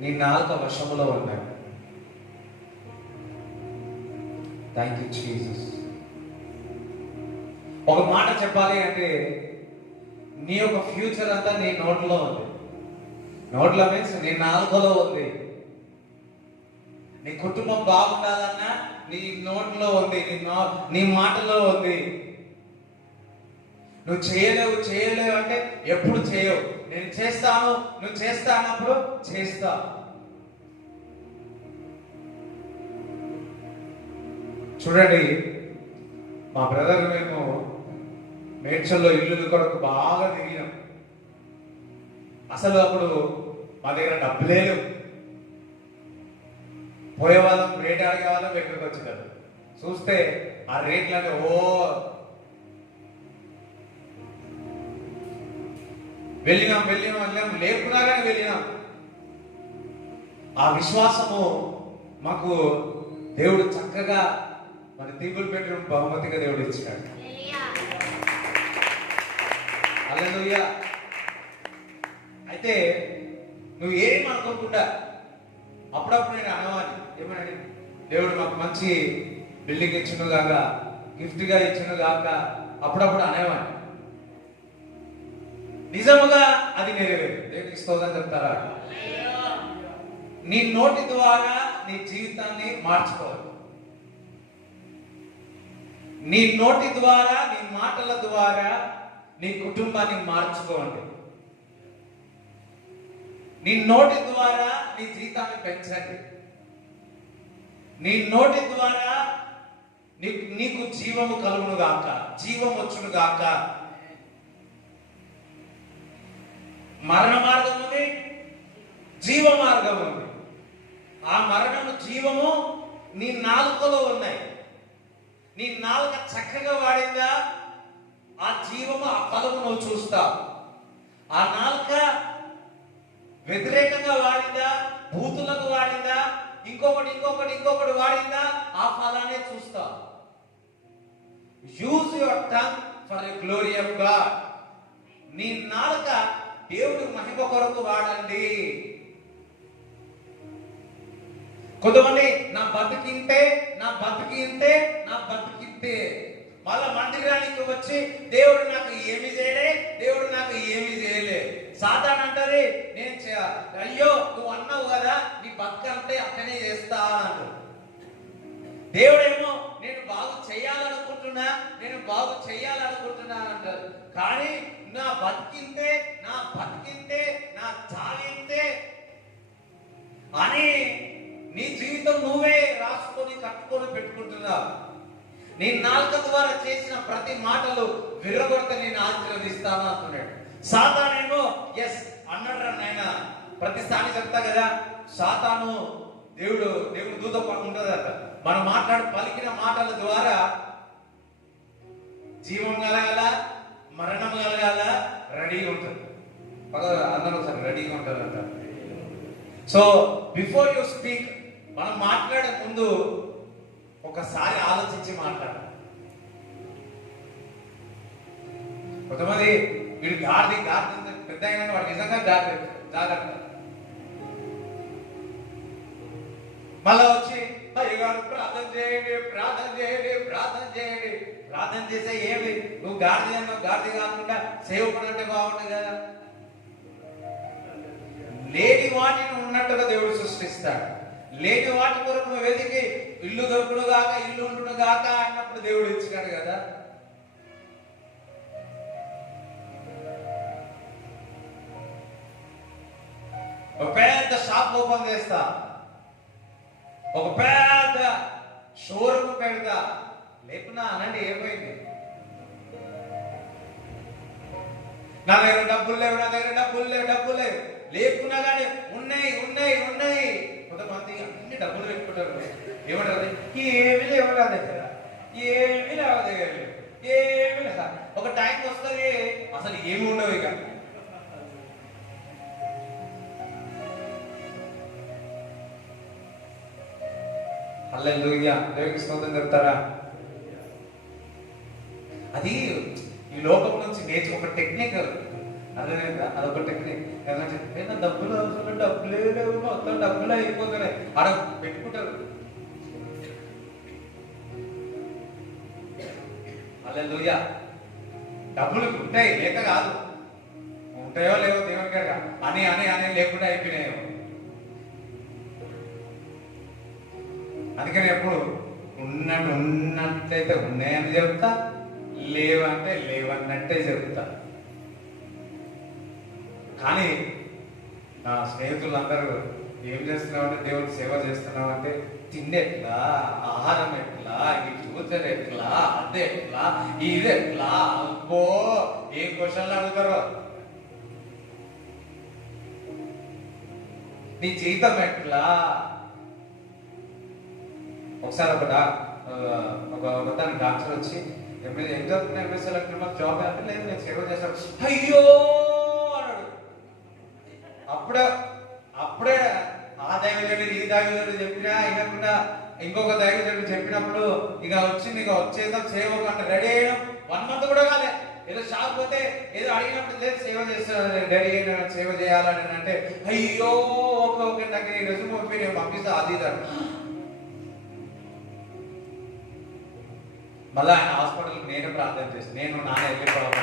నీ నాలుక వశములో ఉన్నాయి. Thank you Jesus. ఒక మాట చెప్పాలి అంటే నీ యొక్క ఫ్యూచర్ అంతా నీ నోట్లో ఉంది. నోట్లో మీన్స్ నీ నాలుకలో ఉంది. నీ కుటుంబం బాగుండాలన్నా నీ నోట్లో ఉంది, నీ మాటలో ఉంది. నువ్వు చేయలేవు అంటే ఎప్పుడు చేయవు. నేను చేస్తాను, నువ్వు చేస్తానప్పుడు చేస్తావు. చూడండి, మా బ్రదర్ మేము మేడ్చల్లో ఇల్లు కొరకు బాగా తిరిగినాం. అసలు అప్పుడు మా దగ్గర డబ్బు లేదు. పోయేవాళ్ళం, రేట్ అడిగేవాళ్ళం, ఎక్కడికి వచ్చేదారు. చూస్తే ఆ రేట్లని వెళ్ళినాం లేకున్నా కానీ వెళ్ళినాం. ఆ విశ్వాసము మాకు దేవుడు చక్కగా మన త్రిబుల్ బెడ్రూమ్ బహుమతిగా దేవుడు ఇచ్చినాడు. హల్లెలూయా. అయితే నువ్వు ఏం అనుకోకుండా అప్పుడప్పుడు నేను అనవాలి, ఏమని, దేవుడు మాకు మంచి బిల్డింగ్ ఇచ్చిన గాక, గిఫ్ట్ గా ఇచ్చిన గాక అప్పుడప్పుడు అనేవాడిని. నిజముగా అది నెరవేరు. దేవునికి స్తోత్రం చెప్తారా? నీ నోటి ద్వారా నీ జీవితాన్ని మార్చుకోవాలి. నీ నోటి ద్వారా, నీ మాటల ద్వారా నీ కుటుంబాన్ని మార్చుకోండి. నీ నోటి ద్వారా నీ జీవితాన్ని పెంచండి. నీ నోటి ద్వారా నీకు జీవము కలుగును గాక, జీవం వచ్చును గాక. మరణ మార్గం ఉంది, జీవ మార్గం ఉంది. ఆ మరణము జీవము నీ నాలుకలో ఉన్నాయి. నీ నాలుక చక్కగా వాడిందా ఆ జీవము, ఆ ఫలము నువ్వు చూస్తావు. ఆ నాలుక వ్యతిరేకంగా వాడిందా, భూతులకు వాడిందా, ఇంకొకటి వాడిందా, ఆ ఫలాన్ని చూస్తావు. Use your tongue for the glory of God. నీ నాలుక దేవుడి మహిమ కొరకు వాడండి. కొంతమంది నా బతికింతే మళ్ళా మందిరానికి వచ్చి దేవుడు నాకు ఏమి చేయలే. సాతాను అంటది, అయ్యో నువ్వు అన్నావు కదా నీ బతుకంటే అక్కనే చేస్తా అన్నాడు. దేవుడేమో నేను బాగు చేయాలనుకుంటున్నా అంటారు. కానీ నా బతికింతే నా చావింతే అని నీ జీవితం నువ్వే రాసుకొని కట్టుకొని పెట్టుకుంటున్నావు. నీ నాలుక ద్వారా చేసిన ప్రతి మాటలు విరగొడితే నేను ఆశీర్వదిస్తాను అంటున్నాడు. సాతానేమో ఎస్ అన్నాడు. నాయన ప్రతిసారి చెప్తా కదా, సాతాను దేవుడు దూత ఉంటుందట. మనం పలికిన మాటల ద్వారా జీవం కలగాల, మరణం కలగాల, రెడీగా ఉంటుంది. అందరూ సార్ రెడీగా ఉంటారంట. సో బిఫోర్ యూ స్పీక్, మనం మాట్లాడే ముందు ఒకసారి ఆలోచించి మాట్లాడాలి. కొంతమంది వీడు గాడిది పెద్ద అయినా వాడు నిజంగా జాగ్రత్త. మళ్ళా వచ్చి అయ్యగారు ప్రార్థన చేయండి. ప్రార్థన చేసే ఏమి, నువ్వు గాడిది కాకుండా సేవకుడు అంటే బాగుంటుంది కదా. లేని వాటిని ఉన్నట్టుగా దేవుడు సృష్టిస్తాడు. లేని వాటి కొరకు నువ్వు వెతికి ఇల్లు దొరుకును గాక, ఇల్లు ఉండును గాక అన్నప్పుడు దేవుడు ఇచ్చినాడు కదా. ఒక పెద్ద షాప్ ఓపెన్ చేస్తా, ఒక పెద్ద షోరూమ్ పెడతా. లేకున్నా అనండి, ఏమైంది? నా దగ్గర డబ్బులు లేవు, నా దగ్గర డబ్బులు లేవు. లేకున్నా కానీ ఉన్నాయి. కొంతమంది అన్ని డబ్బులు పెట్టుకుంటారు. ఏమంటారు? ఏమి లేవు నా దగ్గర, ఏమి లేవు దగ్గర, ఏమి లేక. ఒక టైం వస్తుంది అసలు ఏమి ఉండవు ఇక. హల్లెలూయా, దేవునికి స్తోత్రం చెప్తారా? అది ఈ లోకం నుంచి నేర్చు ఒక టెక్నిక్, అర్థమైందా? అదొక టెక్నిక్. ఏదైనా డబ్బులు అవసరం, డబ్బులే లేవు, మొత్తం డబ్బులు అయిపోతున్నాయి ఆడ పెట్టుకుంటారు. హల్లెలూయా, డబ్బులు ఉంటాయి లేక కాదు, ఉంటాయో లేవో దేవుని గారు అని లేకుండా అయిపోయినాయో. అందుకని ఎప్పుడు ఉన్నట్లయితే ఉన్నాయని చెప్తా, లేవంటే లేవన్నట్టే చెప్తా. కానీ నా స్నేహితులందరూ ఏం చేస్తున్నామంటే, దేవుడికి సేవ చేస్తున్నామంటే తిండి ఎట్లా, ఆహారం ఎట్లా, ఈ ఫ్యూచర్ ఎట్లా, అదే ఎట్లా, ఇది ఎట్లా, అబ్బో ఏ క్వశ్చన్లు అడుగుతారో. నీ జీతం ఎట్లా? ఒకసారి ఒక డాక్టర్ వచ్చి ఏం చదువుతున్నా, ఎంఎస్ఎల్ అంటే మాకు జాబ్ అంటే లేదు, నేను సేవ చేస్తాను. అయ్యో అన్నాడు. అప్పుడే ఆ దైవజనుడు ఈ దైవజనుడు చెప్పినా వినకుండా ఇంకొక దైవజనుడు చెప్పినప్పుడు ఇక వచ్చింది, ఇక వచ్చేసాం సేవ అంటే రెడీ అయ్యాం. 1 month కూడా కాలే, ఏదో షాప్ పోతే ఏదో అడిగినప్పుడు లేదు సేవ చేస్తాను, రెడీ అయినా సేవ చేయాలని అంటే అయ్యో ఓకే నాకు ఈ రోజు పంపి నేను పంపిస్తా అది మళ్ళీ ఆయన హాస్పిటల్కి నేనే ప్రార్థన చేసి నేను నాన్న వెళ్ళిపోవాలి.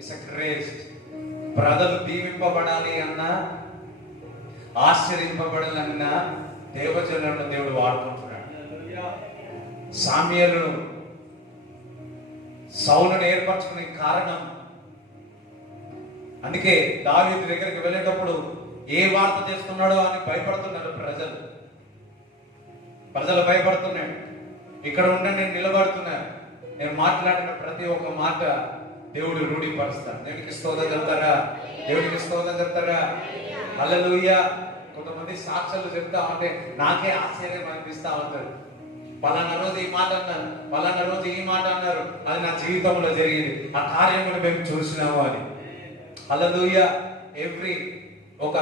It's a grace. ప్రజలు దీవింపబడాలి అన్నా, ఆశ్చర్యింపబడాలన్నా దేవజనులను దేవుడు వాడుకుంటున్నాడు. సామ్యలను సౌలును ఏర్పరచుకునే కారణం అందుకే దావీదు దగ్గరికి వెళ్ళేటప్పుడు ఏ వార్త చేస్తున్నాడో అని భయపడుతున్నారు ప్రజలు భయపడుతున్నాడు. ఇక్కడ ఉండి నేను నిలబడుతున్నాను, నేను మాట్లాడిన ప్రతి ఒక్క మాట దేవుడు రూఢిపరుస్తాడు. దేవుడికి స్తోత్రం చెప్తారా? హల్లెలూయా. కొంతమంది సాక్ష్యాలు చెప్తా ఉంటే నాకే ఆశ్చర్యం అనిపిస్తా ఉంటుంది. పలానా రోజు ఈ మాట అన్నారు, పలానా రోజు ఈ మాట అన్నారు, అది నా జీవితంలో జరిగింది, ఆ కార్యమును మేము చూసినాము అని. హల్లెలూయా. ఒక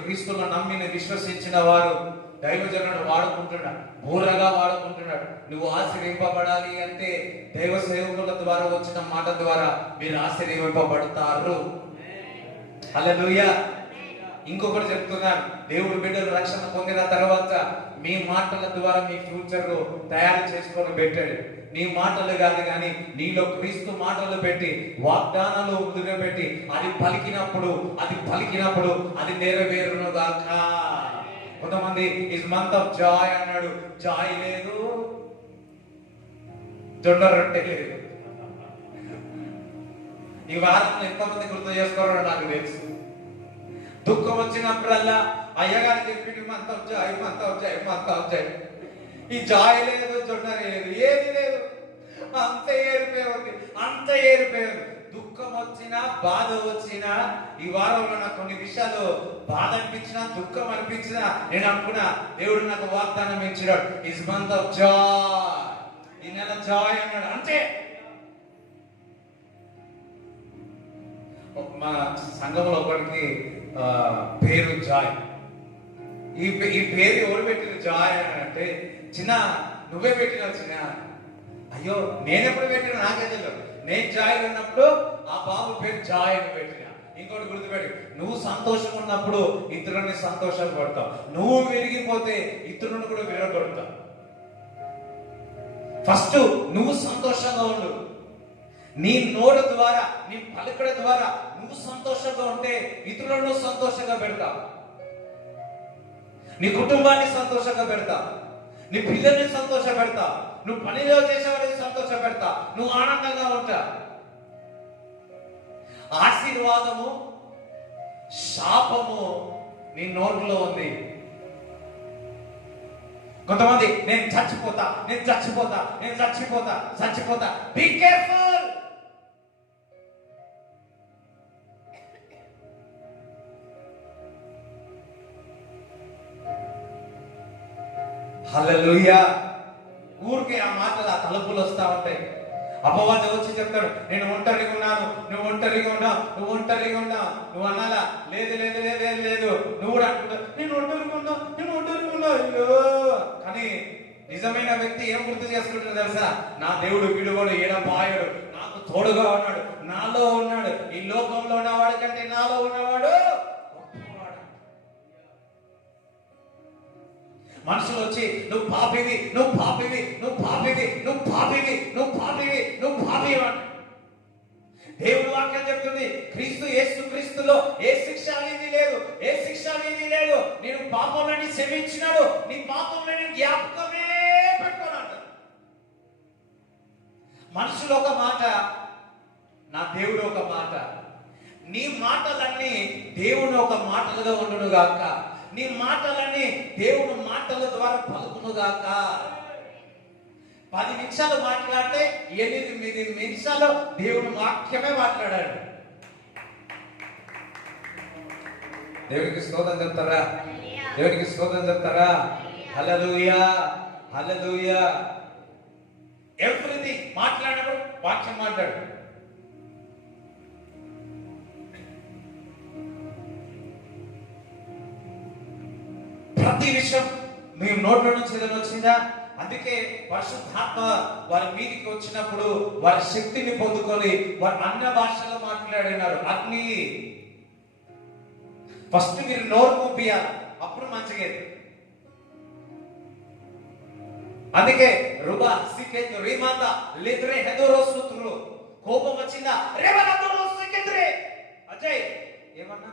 క్రీస్తులో నమ్మిన విశ్వసించిన వారు దైవజనుడు వాడుకుంటున్నాడు, బూరగా వాడుకుంటున్నాడు. నువ్వు ఆశీర్వింపబడాలి అంటే దైవ సేవకుల ద్వారా వచ్చిన మాట ద్వారా మీరు ఆశీర్వింపబడతారు. హల్లెలూయా. ఇంకొకటి చెప్తున్నాను, దేవుడు బిడ్డలు రక్షణ పొందిన తర్వాత మీ మాటల ద్వారా మీ ఫ్యూచర్ తయారు చేసుకొని పెట్టాడు. నీ మాటలు కాదు కానీ నీలో క్రీస్తు మాటలు పెట్టి వాగ్దానాలు వదిలిపెట్టి అది పలికినప్పుడు అది నెరవేరును గాక. కొంతమంది ఇస్ మంత్ ఆఫ్ జాయ్ అన్నాడు, జాయ్ లేదు, జొన్న రొట్టె లేదు. ఈ వారంలో ఎంతమంది గుర్తు చేసుకోరో నాకు తెలుసు. దుఃఖం వచ్చినప్పుడల్లా అయ్యగారు చెప్పింది మంత్ ఆఫ్ జాయ్. ఈ జాయ్ లేదు, జొన్న లేదు, ఏది లేదు, అంత ఏరిపోయింది. దుఃఖం వచ్చినా బాధ వచ్చినా ఈ వారంలో నాకు కొన్ని విషయాలు బాధ అనిపించినా దుఃఖం అనిపించినా నేను అనుకున్నా దేవుడు నాకు వాగ్దానం ఇచ్చినాడు, ఇస్ మంత్ ఆఫ్ జాయ్, ఈ నెల జాయ్ అన్నాడు. అంతే. మా సంఘంలో ఒకరికి పేరు జాయ్. ఈ పేరు ఎవరు పెట్టిన జాయ్ అని అంటే, చిన్న నువ్వే పెట్టినావు చిన్న. అయ్యో నేనెప్పుడు పెట్టినా నాకే తెలియదు. నేను జాయ్ ఉన్నప్పుడు ఆ బాబు పేరు జాయ్ అని పెట్టిన. ఇంకోటి గుర్తుపెట్టి, నువ్వు సంతోషం ఉన్నప్పుడు ఇతరులని సంతోషం పడతావు, నువ్వు విరిగిపోతే ఇతరులను కూడా విరగొడతావు. ఫస్ట్ నువ్వు సంతోషంగా ఉండు. నీ నోరు ద్వారా, నీ పలుకడ ద్వారా నువ్వు సంతోషంగా ఉంటే ఇతరులను సంతోషంగా పెడతావు, నీ కుటుంబాన్ని సంతోషంగా పెడతా, నీ పిల్లల్ని సంతోష పెడతా, నువ్వు పనిలో చేసేవాడిని సంతోష పెడతా, నువ్వు ఆనందంగా ఉంటా. ఆశీర్వాదము శాపము నీ నోట్లో ఉంది. కొంతమంది నేను చచ్చిపోతా, నేను చచ్చిపోతా, నేను చచ్చిపోతా, చచ్చిపోతా. Be careful. హల్లెలూయా. ఊరికే ఆ మాటలు, ఆ తలుపులు వస్తా ఉంటాయి. అపవాది వచ్చి చెప్తాడు, నేను ఒంటరిగా ఉన్నాను, నువ్వు ఒంటరిగా ఉన్నావు, నువ్వు ఒంటరిగా ఉన్నావు. నువ్వు అనాలా? లేదు లేదు లేదు లేదు లేదు. నువ్వు కూడా అనుకుంటావు, నేను ఒంటరిగా ఉన్నా, నేను ఒంటరిగా ఉన్నా. అయ్యో. కానీ నిజమైన వ్యక్తి ఏం గుర్తు చేసుకుంటాడు తెలుసా? నా దేవుడు విడువడు, ఎడబాయడు, నాకు తోడుగా ఉన్నాడు, నాలో ఉన్నాడు. ఈ లోకంలో ఉన్నవాడు కంటే నాలో ఉన్నవాడు గొప్పవాడు. మనుషులు వచ్చి నువ్వు పాపివి, నువ్వు పాపివి, నువ్వు పాపివి, నువ్వు పాపివి, నువ్వు పాపివి, నువ్వు పాపివి అంట. దేవుడు వాక్యం చెప్తుంది, క్రీస్తు యేసు క్రీస్తులో ఏ శిక్ష అనేది లేదు, ఏ శిక్ష అనేది లేదు. నేను పాపంలోని క్షమించినాడు, నీ పాపంలోని జ్ఞాపకమే పెట్టుకోనంట. మనుషులు ఒక మాట, నా దేవుడు ఒక మాట. నీ మాటలన్నీ దేవుని ఒక మాటలుగా ఉండును గాక. నీ మాటలన్నీ దేవుని మాటల ద్వారా పలుకును గాక. 10 నిమిషాలు మాట్లాడితే 8 నిమిషాలు దేవుని వాక్యమే మాట్లాడాడు. దేవునికి స్తోత్రం చెప్తారా? దేవునికి స్తోత్రం చెప్తారా? హల్లెలూయా, హల్లెలూయా. ఎవ్రీథింగ్ మాట్లాడినప్పుడు వాక్యం మాట్లాడు. ప్రతి విషయం మీ నోట్ల నుంచి ఏదైనా వచ్చిందా? అందుకే పరిశుద్ధాత్మ వారి మీదికి వచ్చినప్పుడు వారి శక్తిని పొందుకొని వారు అన్య భాషలో మాట్లాడినారు. అగ్ని ఫస్ట్ మీరు నోరు మూపియాలి, అప్పుడు మంచిగా. అందుకే రుబా సికెందు రీమాందా లిద్రే హెదోరోసుత్రు. కోపం వచ్చిందా? రేవనదోరోసుకెంద్రే. అజయ్ ఏమన్నా?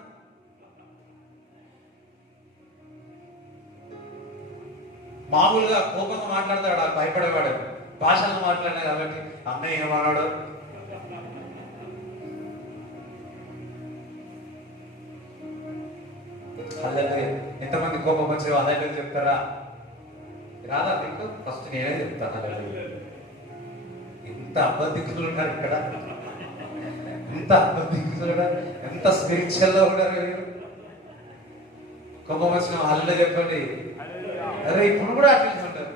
మామూలుగా కోపంగా మాట్లాడతాడు, ఆ భయపడేవాడు. భాషలను మాట్లాడినా కాబట్టి అన్నయ్య ఏమన్నాడు? హల్లెలూయా. ఎంతమంది కోపం వచ్చే హల్లెలూయా చెప్తారా? రాదా మీకు? ఫస్ట్ నేనే చెప్తాను హల్లెలూయా. ఎంత అబద్ధికులు ఉన్నారు ఇక్కడ, ఎంత అబద్ధికులు, ఎంత స్పిరిచువల్ లో ఉన్నారు మీరు. కోపం వచ్చిన హల్లెలూయా చెప్పండి. అరే ఇప్పుడు కూడా అట్లా ఉంటారు.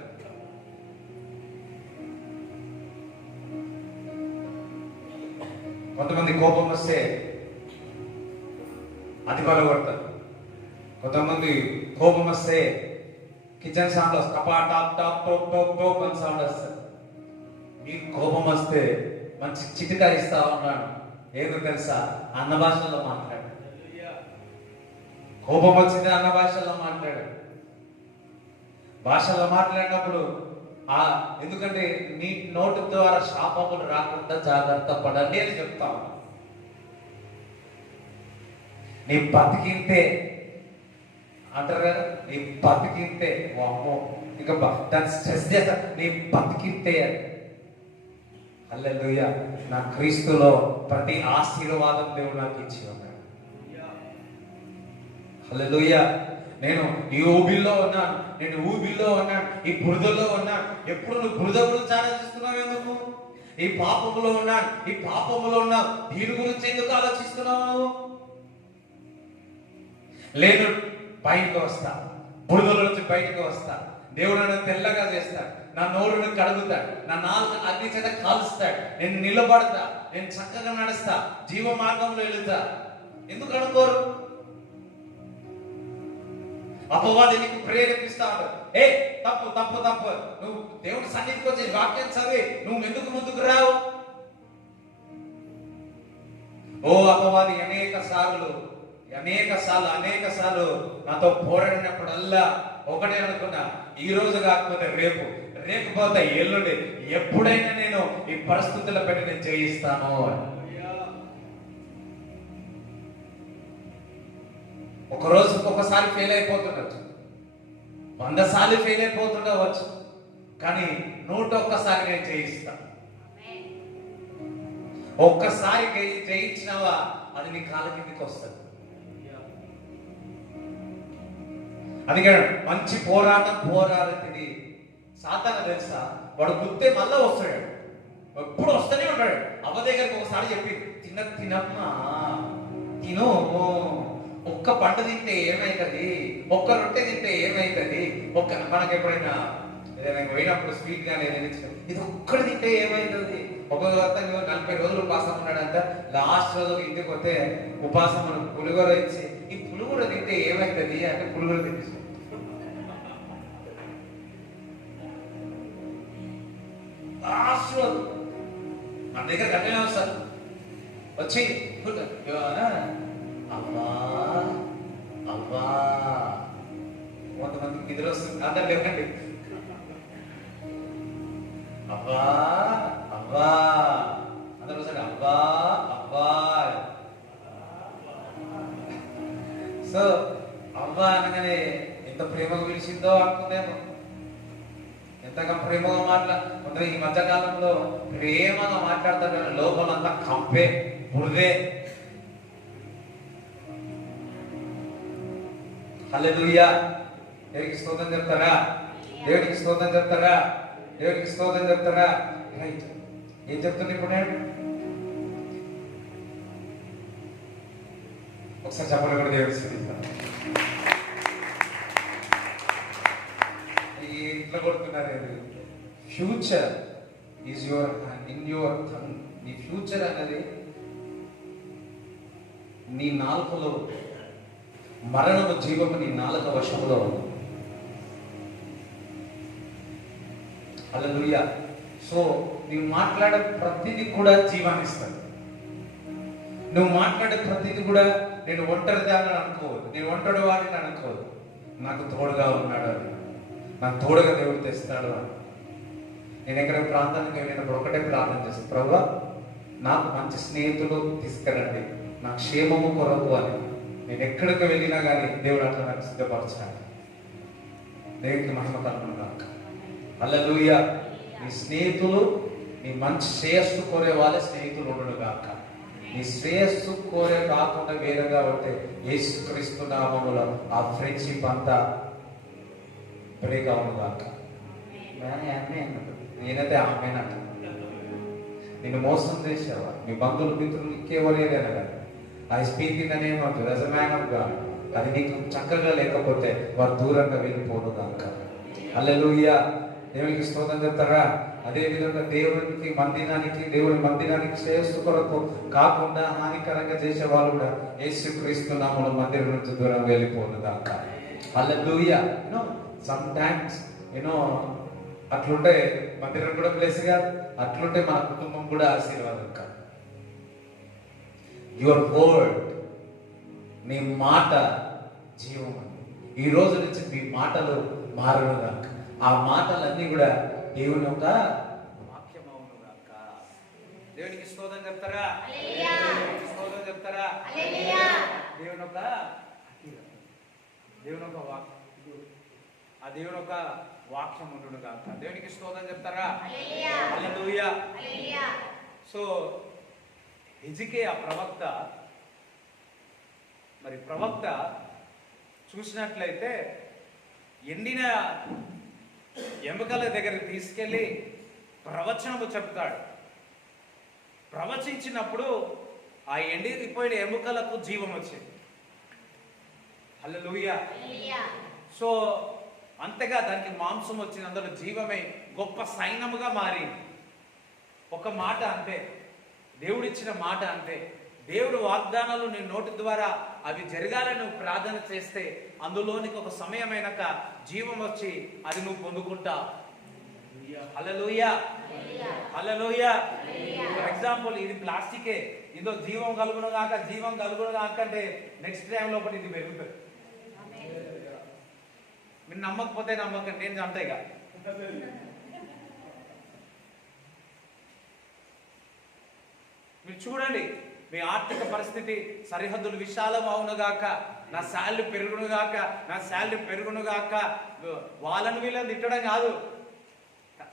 కొంతమంది కోపం వస్తే అది కొడతారు. కొంతమంది కోపం వస్తే కిచెన్ సౌండ్ వస్తుంది, టపా top top top top top అని సౌండ్ వస్తుంది. మీకు కోపం వస్తే మంచి చిటికా ఇస్తా ఉన్నాడు. ఏదో తెలుసా? అన్న భాషల్లో మాట్లాడు. కోపం వచ్చింది అన్న భాషల్లో మాట్లాడు. భాషలో మాట్లాడినప్పుడు ఎందుకంటే నీ నోటి ద్వారా శాపములు రాకుండా జాగ్రత్త పడండి అని చెప్తాం. నీ బతికింతే అంటారు కదా, నీ బతికింతే. అమ్మో, ఇంకా దాన్ని స్ట్రెస్ చేస్తా, నీ బతికింతే అని. హల్లెలూయా. నా క్రీస్తులో ప్రతి ఆశీర్వాదం దేవుడు నాకు ఇచ్చి ఉన్నాడు. హల్లెలూయా. నేను ఈ ఊబిల్లో ఉన్నాను, నేను ఊబిల్లో ఉన్నాను, ఈ బురదలో ఉన్నాను. ఎప్పుడు నువ్వు బురద గురించి ఆలోచిస్తున్నావు? ఎందుకు? ఈ పాపములో ఉన్నాను, ఈ పాపములో ఉన్నావు, దీని గురించి ఎందుకు ఆలోచిస్తున్నావు? నేను బయటకు వస్తా, బురదల నుంచి బయటకు వస్తా. దేవుడు నన్ను తెల్లగా చేస్తాడు, నా నోరును కడుగుతాడు, నా నాలుగు అగ్ని చేత కాలుస్తాడు. నేను నిలబడతా, నేను చక్కగా నడుస్తా, జీవ మార్గంలో వెళుతా. ఎందుకు అనుకోరు? అపవాది నీకు ప్రేరేపిస్తా ఉంటాడు. ఏ తప్పు తప్పు తప్పు, నువ్వు దేవుడి సన్నిధికి వచ్చి వాక్యం చదివి నువ్వు ఎందుకు ముందుకు రావు? ఓ అపవాది అనేక సార్లు నాతో పోరాడినప్పుడల్లా ఒకటే అనుకున్నా, ఈ రోజు కాకపోతే రేపు, రేపు పోతే ఎల్లుండి, ఎప్పుడైనా నేను ఈ పరిస్థితుల పెట్టి నేను జయిస్తాను. ఒక రోజు ఒకసారి ఫెయిల్ అయిపోతుండొచ్చు, 100 సార్లు ఫెయిల్ అయిపోతుండవచ్చు, కానీ 101 సారి నేను జయిస్తాను. ఒక్కసారి జయించినావా అది నీ కాళ్ళ కిందికి వస్తుంది. అందుకే మంచి పోరాటం పోరాడుతుంది. సాతాను తెలుసా, వాడు గుర్తే మళ్ళా వస్తాడు, ఎప్పుడు వస్తూనే ఉంటాడు. అవ్వ దగ్గరికి ఒకసారి చెప్పి తినమ్మా తిను, ఒక్క పంట తింటే ఏమైతుంది, ఒక్క రొట్టె తింటే ఏమైతుంది, మనకి ఎప్పుడైనా ఏదైనా పోయినప్పుడు స్వీట్ కానీ ఏదైనా ఇది ఒక్కటి తింటే ఏమైతుంది. ఒక్కొక్క 40 రోజులు ఉపాసం ఉన్నాడంట. లాస్ట్ రోజు ఇంటికి పోతే ఉపాసం మనం పులిగూర ఇచ్చి ఈ పులిగూర తింటే ఏమైతుంది అంటే పులిగూర తినేసి లాస్ట్ రోజు మన దగ్గర కట్టిన వస్తారు వచ్చి అవ్వా అవ్వా, కొంతమందికి నిద్ర వస్తుంది, అందరు లేకండి. అవ్వా అవ్వా అందరూ వస్తారు, అవ్వా అవ్వా. సో అవ్వా అనగానే ఎంత ప్రేమగా పిలిచిందో అనుకుందేమో, ఎంతగా ప్రేమగా కొందరు ఈ మధ్యకాలంలో ప్రేమగా మాట్లాడతారు కానీ లోపల అంతా కంపే బుర్రే. హల్లెలూయా. దేవుడికి స్తోత్రం చెప్తారా? దేవుడికి స్తోత్రం చెప్తారా? దేవుడికి స్తోత్రం చెప్తారా? రైట్. ఏం చెప్తున్నా ఇప్పుడు నేను? ఒకసారి చెప్పండి కూడా దేవుడికి స్తుతిస్తాను. ఇట్లా కొడుతున్నారు. Future is your in your tongue. నీ ఫ్యూచర్ అనేది నీ నాలుకలో, మరణము జీవము నీ నాలుక వశంలో ఉంది. హల్లెలూయా. సో నువ్వు మాట్లాడే ప్రతిదీ కూడా జీవాన్ని ఇస్తాడు. నువ్వు మాట్లాడే ప్రతిదీ కూడా నేను ఒంటరిదాన్ని అనుకోవద్దు, నేను ఒంటరి వాడిని అనుకోవద్దు. నాకు తోడుగా ఉన్నాడు అని, నాకు తోడుగా దేవుడు తెస్తాడు అని. నేను ఎక్కడ ప్రాంతానికి వెళ్ళినప్పుడు ఒకటే ప్రార్థన చేస్తాను, ప్రభువా నాకు మంచి స్నేహితులు తీసుకురండి, నా క్షేమము కొరకు అని. నేను ఎక్కడికి వెళ్ళినా కానీ దేవుడు అట్లా నాకు సిద్ధపరచాలి. దేవుడికి మహిమ కలుగును గాక. హల్లెలూయా. నీ స్నేహితులు నీ మంచి శ్రేయస్సు కోరే వాళ్ళే స్నేహితులు ఉండడు గాక. నీ శ్రేయస్సు కోరే కాకుండా వేరేగా ఉంటే యేసుక్రీస్తు నామములో ఆ ఫ్రెండ్షిప్ అంతా బ్రేక్ అవును గాక. నేనైతే ఆమెనంట. నేను మోసం చేసావా? మీ బంధువులు మిత్రులు ఇంకెవరేదైనా కానీ I speak in the name of the man of God. అది నీకు చక్కగా లేకపోతే వారు దూరంగా వెళ్ళిపోను గాక. హల్లెలూయా. దేవునికి స్తోత్రం చెప్తారా? అదే విధంగా దేవుడి మందిరానికి శ్రేయస్సు కొరకు కాకుండా హానికరంగా చేసే వాళ్ళు కూడా యేసుక్రీస్తు నామములో మందిరం నుంచి దూరం వెళ్ళిపోను గాక. హల్లెలూయా. సమ్ టైమ్స్ అట్లుంటే మందిరం కూడా ప్లేస్ కాదు, అట్లుంటే మన కుటుంబం కూడా ఆశీర్వాదం కాదు. యువర్ వర్డ్, నీ మాట జీవం. ఈ రోజు నుంచి మీ మాటలు మారును గాక. ఆ మాటలన్నీ కూడా దేవుని యొక్క వాక్యం అవును గాక. దేవునికి స్తోత్రం చెప్తారా? స్తోత్రం చెప్తారా? దేవుని యొక్క వాక్యం, ఆ దేవుని యొక్క వాక్యం ఉండును గాక. దేవునికి స్తోత్రం చెప్తారా? హల్లెలూయా. సో హిజ్కియా ప్రవక్త చూసినట్లయితే ఎండిన ఎముకల దగ్గరికి తీసుకెళ్ళి ప్రవచనము చెప్తాడు. ప్రవచించినప్పుడు ఆ ఎండిపోయిన ఎముకలకు జీవం వచ్చింది. హల్లెలూయా. సో అంతగా దానికి మాంసం వచ్చింది, అందులో జీవమై గొప్ప సైన్యముగా మారింది. ఒక మాట అంతే, దేవుడిచ్చిన మాట అంతే. దేవుడు వాగ్దానాలు నీ నోటి ద్వారా అవి జరగాలని నువ్వు ప్రార్థన చేస్తే అందులోనికి ఒక సమయమైనాక జీవం వచ్చి అది నువ్వు పొందుకుంటావు. హల్లెలూయా. హల్లెలూయా. ఫర్ ఎగ్జాంపుల్ ఇది ప్లాస్టికే, ఇందులో జీవం కలుగును కాక అంటే నెక్స్ట్ టైం లోపల ఇది పెరుగుతుంది. మీరు నమ్మకపోతే నమ్మకండి, నేను చంపేగా. మీరు చూడండి, మీ ఆర్థిక పరిస్థితి సరిహద్దులు విశాలం అవునుగాక, నా శాలరీ పెరుగునుగాక వాళ్ళని వీళ్ళని తిట్టడం కాదు,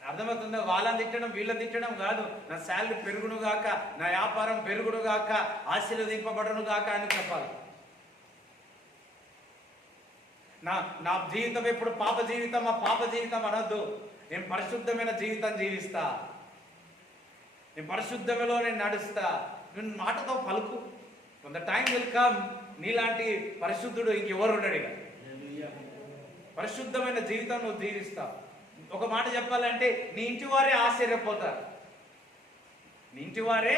అర్థమవుతుందా? వాళ్ళని తిట్టడం వీళ్ళని తిట్టడం కాదు. నా శాలరీ పెరుగును గాక, నా వ్యాపారం పెరుగును గాక, ఆశీర్వదింపబడును గాక అని చెప్పాలి. నా జీవితం ఎప్పుడు పాప జీవితం అనొద్దు. నేను పరిశుద్ధమైన జీవితం జీవిస్తా, నేను పరిశుద్ధంలో నేను నడుస్తా. నేను మాటతో పలుకు. కొంత టైం విల్ కమ్, నీలాంటి పరిశుద్ధుడు ఇంకెవరు ఉండడు ఇక. పరిశుద్ధమైన జీవితం నువ్వు జీవిస్తావు. ఒక మాట చెప్పాలంటే నీ ఇంటి వారే ఆశ్చర్యపోతారు. నీ ఇంటి వారే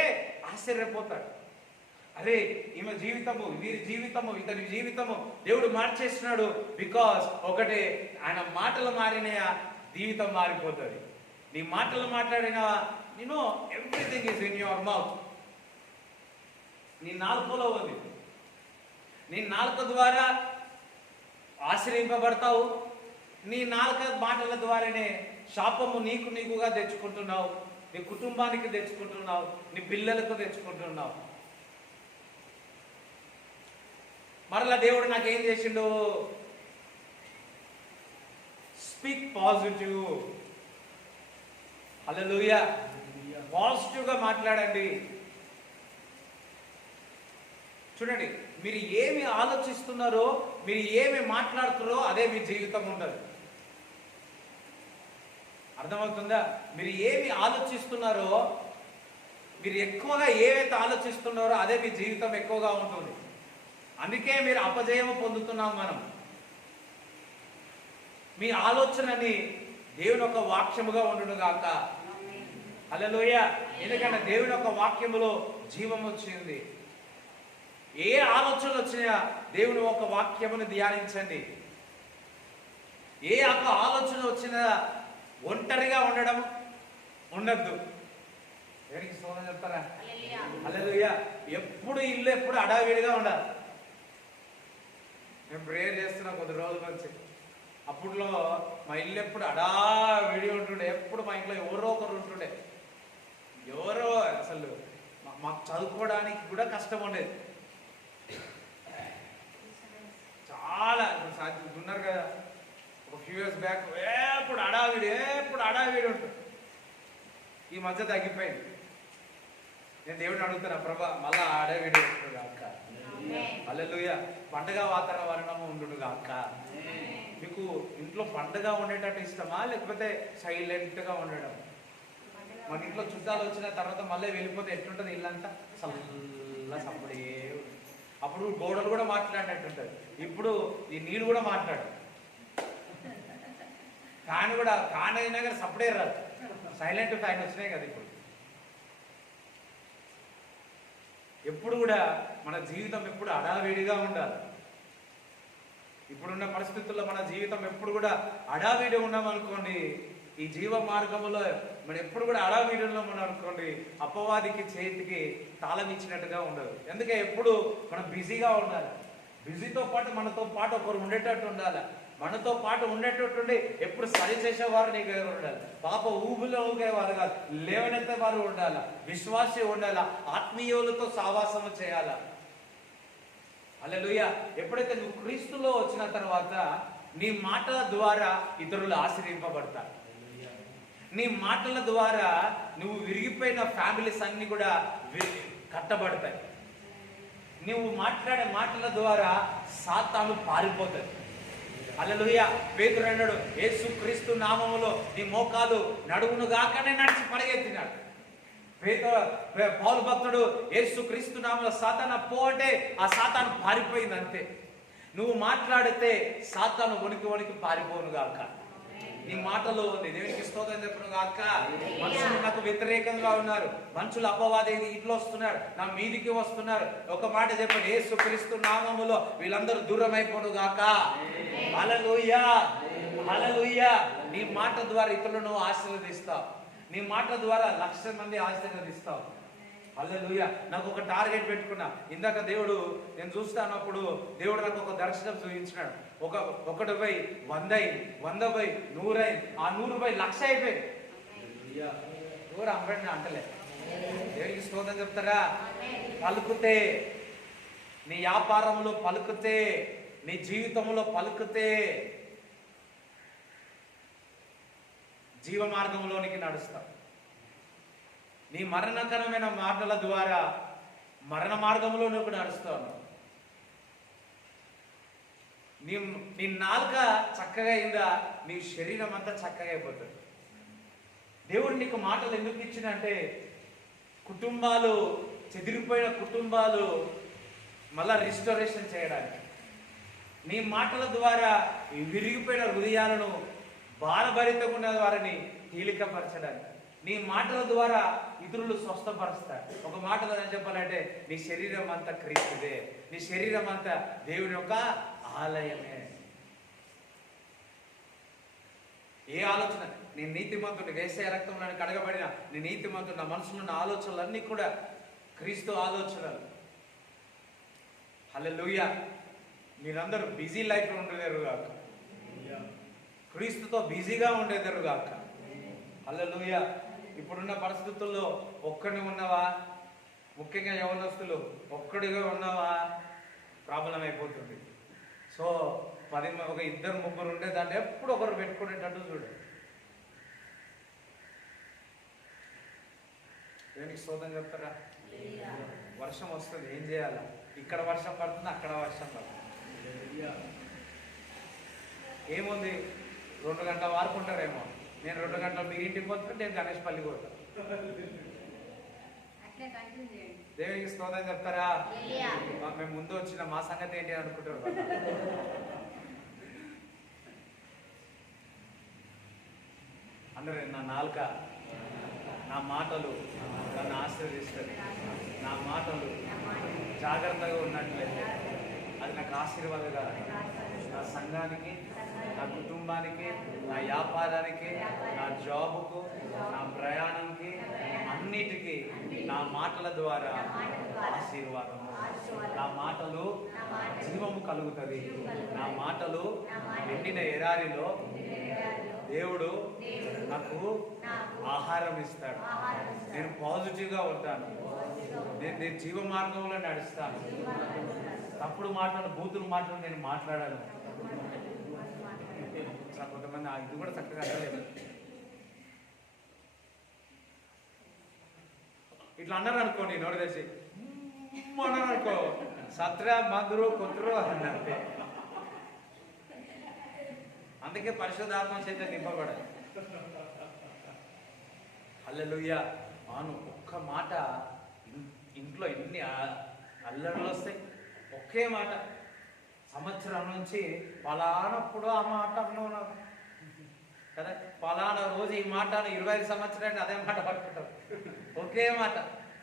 ఆశ్చర్యపోతారు. అరే ఈమె జీవితము, వీరి జీవితము, ఇతని జీవితము దేవుడు మార్చేస్తున్నాడు. బికాస్ ఒకటి, ఆయన మాటలు మారినయా జీవితం మారిపోతుంది. నీ మాటలు మాట్లాడినా everything is in your mouth. నీ నాలుకలో ఉంది. నీ నాలుక ద్వారా ఆశ్రయింపబడతావు. నీ నాలుక మాటల ద్వారానే శాపము నీకుగా తెచ్చుకుంటున్నావు, నీ కుటుంబానికి తెచ్చుకుంటున్నావు, నీ పిల్లలకు తెచ్చుకుంటున్నావు. మరలా దేవుడు నాకేం చేసిండు? Speak positive. హల్లెలూయా. పాజిటివ్గా మాట్లాడండి. చూడండి, మీరు ఏమి ఆలోచిస్తున్నారో, మీరు ఏమి మాట్లాడుతున్నారో అదే మీ జీవితం ఉండదు. అర్థమవుతుందా? మీరు ఏమి ఆలోచిస్తున్నారో, మీరు ఎక్కువగా ఏవైతే ఆలోచిస్తున్నారో అదే మీ జీవితం ఎక్కువగా ఉంటుంది. అందుకే మీరు అపజయము పొందుతున్నాం మనం. మీ ఆలోచనని దేవుని యొక్క వాక్యముగా ఉండును గాక. హల్లెలూయా. ఎందుకంటే దేవుని యొక్క వాక్యములో జీవం వచ్చింది. ఏ ఆలోచనలు వచ్చినా దేవుని ఒక వాక్యమును ధ్యానించండి. ఏ ఒక ఆలోచన వచ్చినా ఒంటరిగా ఉండడం ఉండద్దు. ఎవరికి స్తోత్రం చెప్తారా? హల్లెలూయా. ఎప్పుడు ఇల్లు ఎప్పుడు అడావిడిగా ఉండాలి. నేను ప్రేయర్ చేస్తున్నా కొద్ది రోజుల నుంచి. అప్పుడులో మా ఇల్లు ఎప్పుడు అడావిడి ఉంటుండే. ఎప్పుడు మా ఇంట్లో ఎవరో ఒకరు ఉంటుండే. ఎవరో అసలు మాకు చదువుకోవడానికి కూడా కష్టం ఉండేది. చాలా ఉన్నారు కదా, ఒక ఫ్యూ ఇయర్స్ బ్యాక్ ఎప్పుడు అడావిడి ఉంటుంది. ఈ మధ్య తగ్గిపోయింది. నేను దేవుడిని అడుగుతున్నా, ప్రభా మళ్ళా అడావిడి ఉంటుంది అక్క. హల్లెలూయా. పండగ వాతావరణము ఉండును గాక. మీకు ఇంట్లో పండగ ఉండేటట్టు ఇష్టమా, లేకపోతే సైలెంట్గా ఉండడం? మన ఇంట్లో చుట్టాలు వచ్చిన తర్వాత మళ్ళీ వెళ్ళిపోతే ఎట్లుంటుంది ఇల్లంతా? చల్ల సప్పుడే. అప్పుడు గోడలు కూడా మాట్లాడినట్టు ఉంటుంది. ఇప్పుడు ఈ నీళ్ళు కూడా మాట్లాడు. ఫ్యాన్ కూడా ఫ్యాన్ అయినా కానీ సప్పుడే రాదు. సైలెంట్ ఫ్యాన్ వచ్చినాయి కదా ఇప్పుడు. ఎప్పుడు కూడా మన జీవితం ఎప్పుడు అడావిడిగా ఉండాలి. ఇప్పుడున్న పరిస్థితుల్లో మన జీవితం ఎప్పుడు కూడా అడావిడి ఉన్నామనుకోండి, ఈ జీవ మార్గంలో మనం ఎప్పుడు కూడా అడావిడిలో మనం అనుకోండి, అపవాదికి చేతికి తాళం ఇచ్చినట్టుగా ఉండదు. ఎందుకంటే ఎప్పుడు మనం బిజీగా ఉండాలి. బిజీతో పాటు మనతో పాటు ఒకరు ఉండేటట్టు ఉండాలి. మనతో పాటు ఉండేటట్టుండి ఎప్పుడు సరి చేసేవారు నీకు ఎవరు ఉండాలి. పాప ఊబిలో ఊగేవారు కాదు, లేవనెత్తే వారు ఉండాల, విశ్వాసి ఉండాల, ఆత్మీయులతో సావాసము చేయాల. హల్లెలూయా. ఎప్పుడైతే నువ్వు క్రీస్తులో వచ్చిన తర్వాత నీ మాటల ద్వారా ఇతరులు ఆశ్రయింపబడతారు. నీ మాటల ద్వారా నువ్వు విరిగిపోయిన ఫ్యామిలీస్ అన్ని కూడా కట్టబడతాయి. నువ్వు మాట్లాడే మాటల ద్వారా సాతాను పారిపోతాయి. హల్లెలూయా. పేతురు అన్నాడు, యేసు క్రీస్తు నామములో నీ మోకాలు నడుమును గాకనే నడిచి పరిగెత్తినాడు. పౌలు భక్తుడు యేసు క్రీస్తు నామములో సాతాను పో అంటే ఆ సాతాను పారిపోయింది అంతే. నువ్వు మాట్లాడితే సాతాను వణికి పారిపోను గాక. నీ మాటలో ఉంది. దేవునికి స్తోత్రం చెప్పను గాక. మనుషులు నాకు వ్యతిరేకంగా ఉన్నారు, మనుషులు అపవాది ఇంట్లో వస్తున్నారు, నా మీదికి వస్తున్నారు. ఒక మాట చెప్పండి, యేసు క్రీస్తు నామములో వీళ్ళందరూ దూరం అయిపోను గాక. హల్లెలూయా. హల్లెలూయా. నీ మాట ద్వారా ఇతరులను ఆశీర్వదిస్తావు. నీ మాట ద్వారా 1,00,000 మంది ఆశీర్వదిస్తావు. హల్లెలూయా. నాకు ఒక టార్గెట్ పెట్టుకున్నా. ఇందాక నేను చూస్తానప్పుడు దేవుడు నాకు ఒక దర్శనం చూపించినాడు. 1 బై 100 అయింది, 100 బై 100 అయింది, ఆ 100 బై 1,00,000 అయిపోయింది. ఎవరు అమ్మని అంటలే. దేవునికి స్తోత్రం చెప్తారా? పలుకుతే, నీ వ్యాపారంలో పలుకుతే, నీ జీవితంలో పలుకుతే జీవ మార్గంలోనికి నడుస్తావు. నీ మరణకరమైన మాటల ద్వారా మరణ మార్గంలో నువ్వు నడుస్తావు. నీ నాలుక చక్కగా అయిందా, నీ శరీరం అంతా చక్కగా అయిపోతుంది. దేవుడు నీకు మాటలు ఎందుకు ఇచ్చినంటే కుటుంబాలు, చెదిరిపోయిన కుటుంబాలు మళ్ళా రిస్టోరేషన్ చేయడానికి, నీ మాటల ద్వారా ఈ విరిగిపోయిన హృదయాలను భారభరితంగా ఉన్న వారిని తేలికపరచడానికి, నీ మాటల ద్వారా ఇతరులు స్వస్థపరుస్తారు. ఒక మాటలో నేను చెప్పాలంటే నీ శరీరం అంతా క్రీస్తుదే, నీ శరీరం అంతా దేవుని యొక్క ఆలయమే. ఏ ఆలోచన, నీ నీతిమంతుని వేసే రక్తంలో కడగబడిన నీ నీతిమంతుడు, నా మనసులో ఉన్న ఆలోచనలన్నీ కూడా క్రీస్తు ఆలోచనలు. హల్లెలూయా. మీరందరూ బిజీ లైఫ్లో ఉండేదారు కాక, క్రీస్తుతో బిజీగా ఉండేదారు కాక. హల్లెలూయా. ఇప్పుడున్న పరిస్థితుల్లో ఒక్కడిని ఉన్నవా, ముఖ్యంగా యవనస్తులు ఒక్కడిగా ఉన్నవా ప్రాబ్లం అయిపోతుంది. సో ఒక ఇద్దరు ముగ్గురు ఉండే దాంట్లో ఎప్పుడు ఒకరు పెట్టుకునేటట్టు చూడు. దేనికి స్తోత్రం చెప్తారా? వర్షం వస్తుంది, ఏం చేయాలా? ఇక్కడ వర్షం పడుతుంది, అక్కడ వర్షం పడుతుంది. ఏముంది, 2 గంటల వరకు ఉంటారేమో. నేను 2 గంటలు మీ ఇంటికి పోతే నేను గణేష్ పల్లి పోతా. దేవునికి స్తోత్రం చెప్తారా? మేము ముందు వచ్చిన మా సంగతి ఏంటి అనుకుంటారు. అందరూ నా నాలుక, నా మాటలు నన్ను ఆశీర్వదిస్తుంది. నా మాటలు జాగ్రత్తగా ఉన్నట్లయితే అది నాకు ఆశీర్వాదంగా, నా సంఘానికి, నా కుటుంబానికి, నా వ్యాపారానికి, నా జాబుకు, నా ప్రయాణంకి, అన్నిటికీ నా మాటల ద్వారా ఆశీర్వాదము. నా మాటలు జీవము కలుగుతుంది. నా మాటలు ఎండిన ఎడారిలో దేవుడు నాకు ఆహారం ఇస్తాడు. నేను పాజిటివ్గా ఉంటాను. నేను జీవ మార్గంలో నడుస్తాను. తప్పుడు మాటలు, బూతులు మాటలు నేను మాట్లాడాను. కొంతమంది ఇది కూడా చక్కగా అడగలేదు. ఇట్లా అన్నారు అనుకోండి, నోరు తెచ్చి అన్నారు అనుకో, సత్రా మందురు కొత్తరు అన్నట్టే. అందుకే పరిశుద్ధాత్మ చేత నింపబడాలి. హల్లెలూయా. అవును, ఒక్క మాట ఇంట్లో ఎన్ని అల్లర్లు వస్తాయి. ఒకే మాట సంవత్సరం నుంచి పలానప్పుడు ఆ మాట అన్నావు కదా, పలానా రోజు ఈ మాట 25 సంవత్సరాలు అదే మాట పట్టుకుంటాం. ఒకే మాట.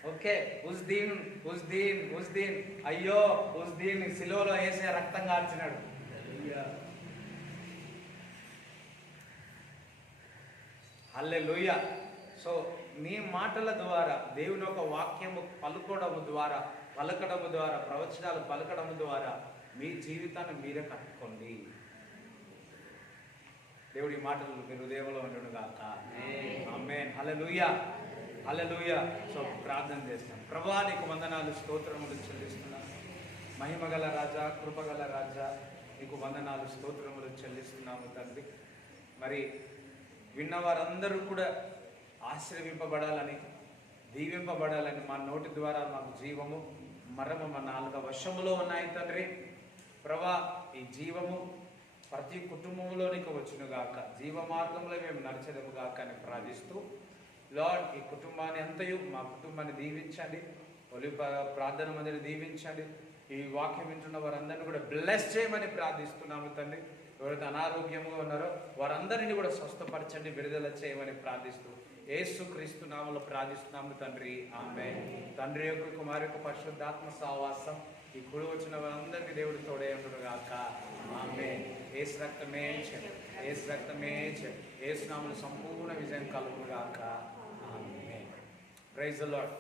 ఓకే, ఉస్దీన్ ఉస్దీన్ ఉస్దీన్, అయ్యో ఉస్దీన్ సిలువలో వేసే రక్తం కార్చినాడు. హల్లెలూయా. సో నీ మాటల ద్వారా, దేవుని యొక్క వాక్యము పలకడము ద్వారా, ప్రవచనాలు పలకడము ద్వారా మీ జీవితాన్ని మీరే కట్టుకోండి. దేవుడి మాటలు మీ హృదయంలో ఉండను గాక. ఆమేన్. హల్లెలూయా, హల్లెలూయా. సో ప్రార్థన చేస్తాం. ప్రభువా, నీకు వందనాలు, స్తోత్రములు చెల్లిస్తున్నాను. మహిమగల రాజా, కృపగల రాజా, నీకు వందనాలు, స్తోత్రములు చెల్లిస్తున్నాము తండ్రి. మరి విన్న వారందరూ కూడా ఆశీర్వింపబడాలని, దీవింపబడాలని, మా నోటి ద్వారా మాకు జీవము మరము మా 4 వశములో ఉన్నాయి తండ్రి. ప్రభా, ఈ జీవము ప్రతి కుటుంబంలోనికి వచ్చునుగాక, జీవ మార్గంలో మేము నడిచెదము గాక అని ప్రార్థిస్తూ, లార్డ్, ఈ కుటుంబాన్ని అంతయు, మా కుటుంబాన్ని దీవించండి. ప్రార్థన మందిని దీవించండి. ఈ వాక్యం వింటున్న వారందరినీ కూడా బ్లెస్ చేయమని ప్రార్థిస్తున్నాము తండ్రి. ఎవరైతే అనారోగ్యంగా ఉన్నారో వారందరినీ కూడా స్వస్థపరచండి, విడుదల చేయమని ప్రార్థిస్తూ యేసు క్రీస్తు నామములో ప్రార్థిస్తున్నాము తండ్రి. ఆమేన్. తండ్రి యొక్క, కుమారు యొక్క, పరిశుద్ధాత్మ సహవాసం ఈ కూడి వచ్చిన వారందరికీ దేవుడు తోడే ఉండును గాక. ఆమేన్. యేసు రక్తమే చెడు, యేసు రక్తమే చెడు, యేసు నామములో సంపూర్ణ విజయం కలుగును గాక. ఆమేన్. Praise the lord.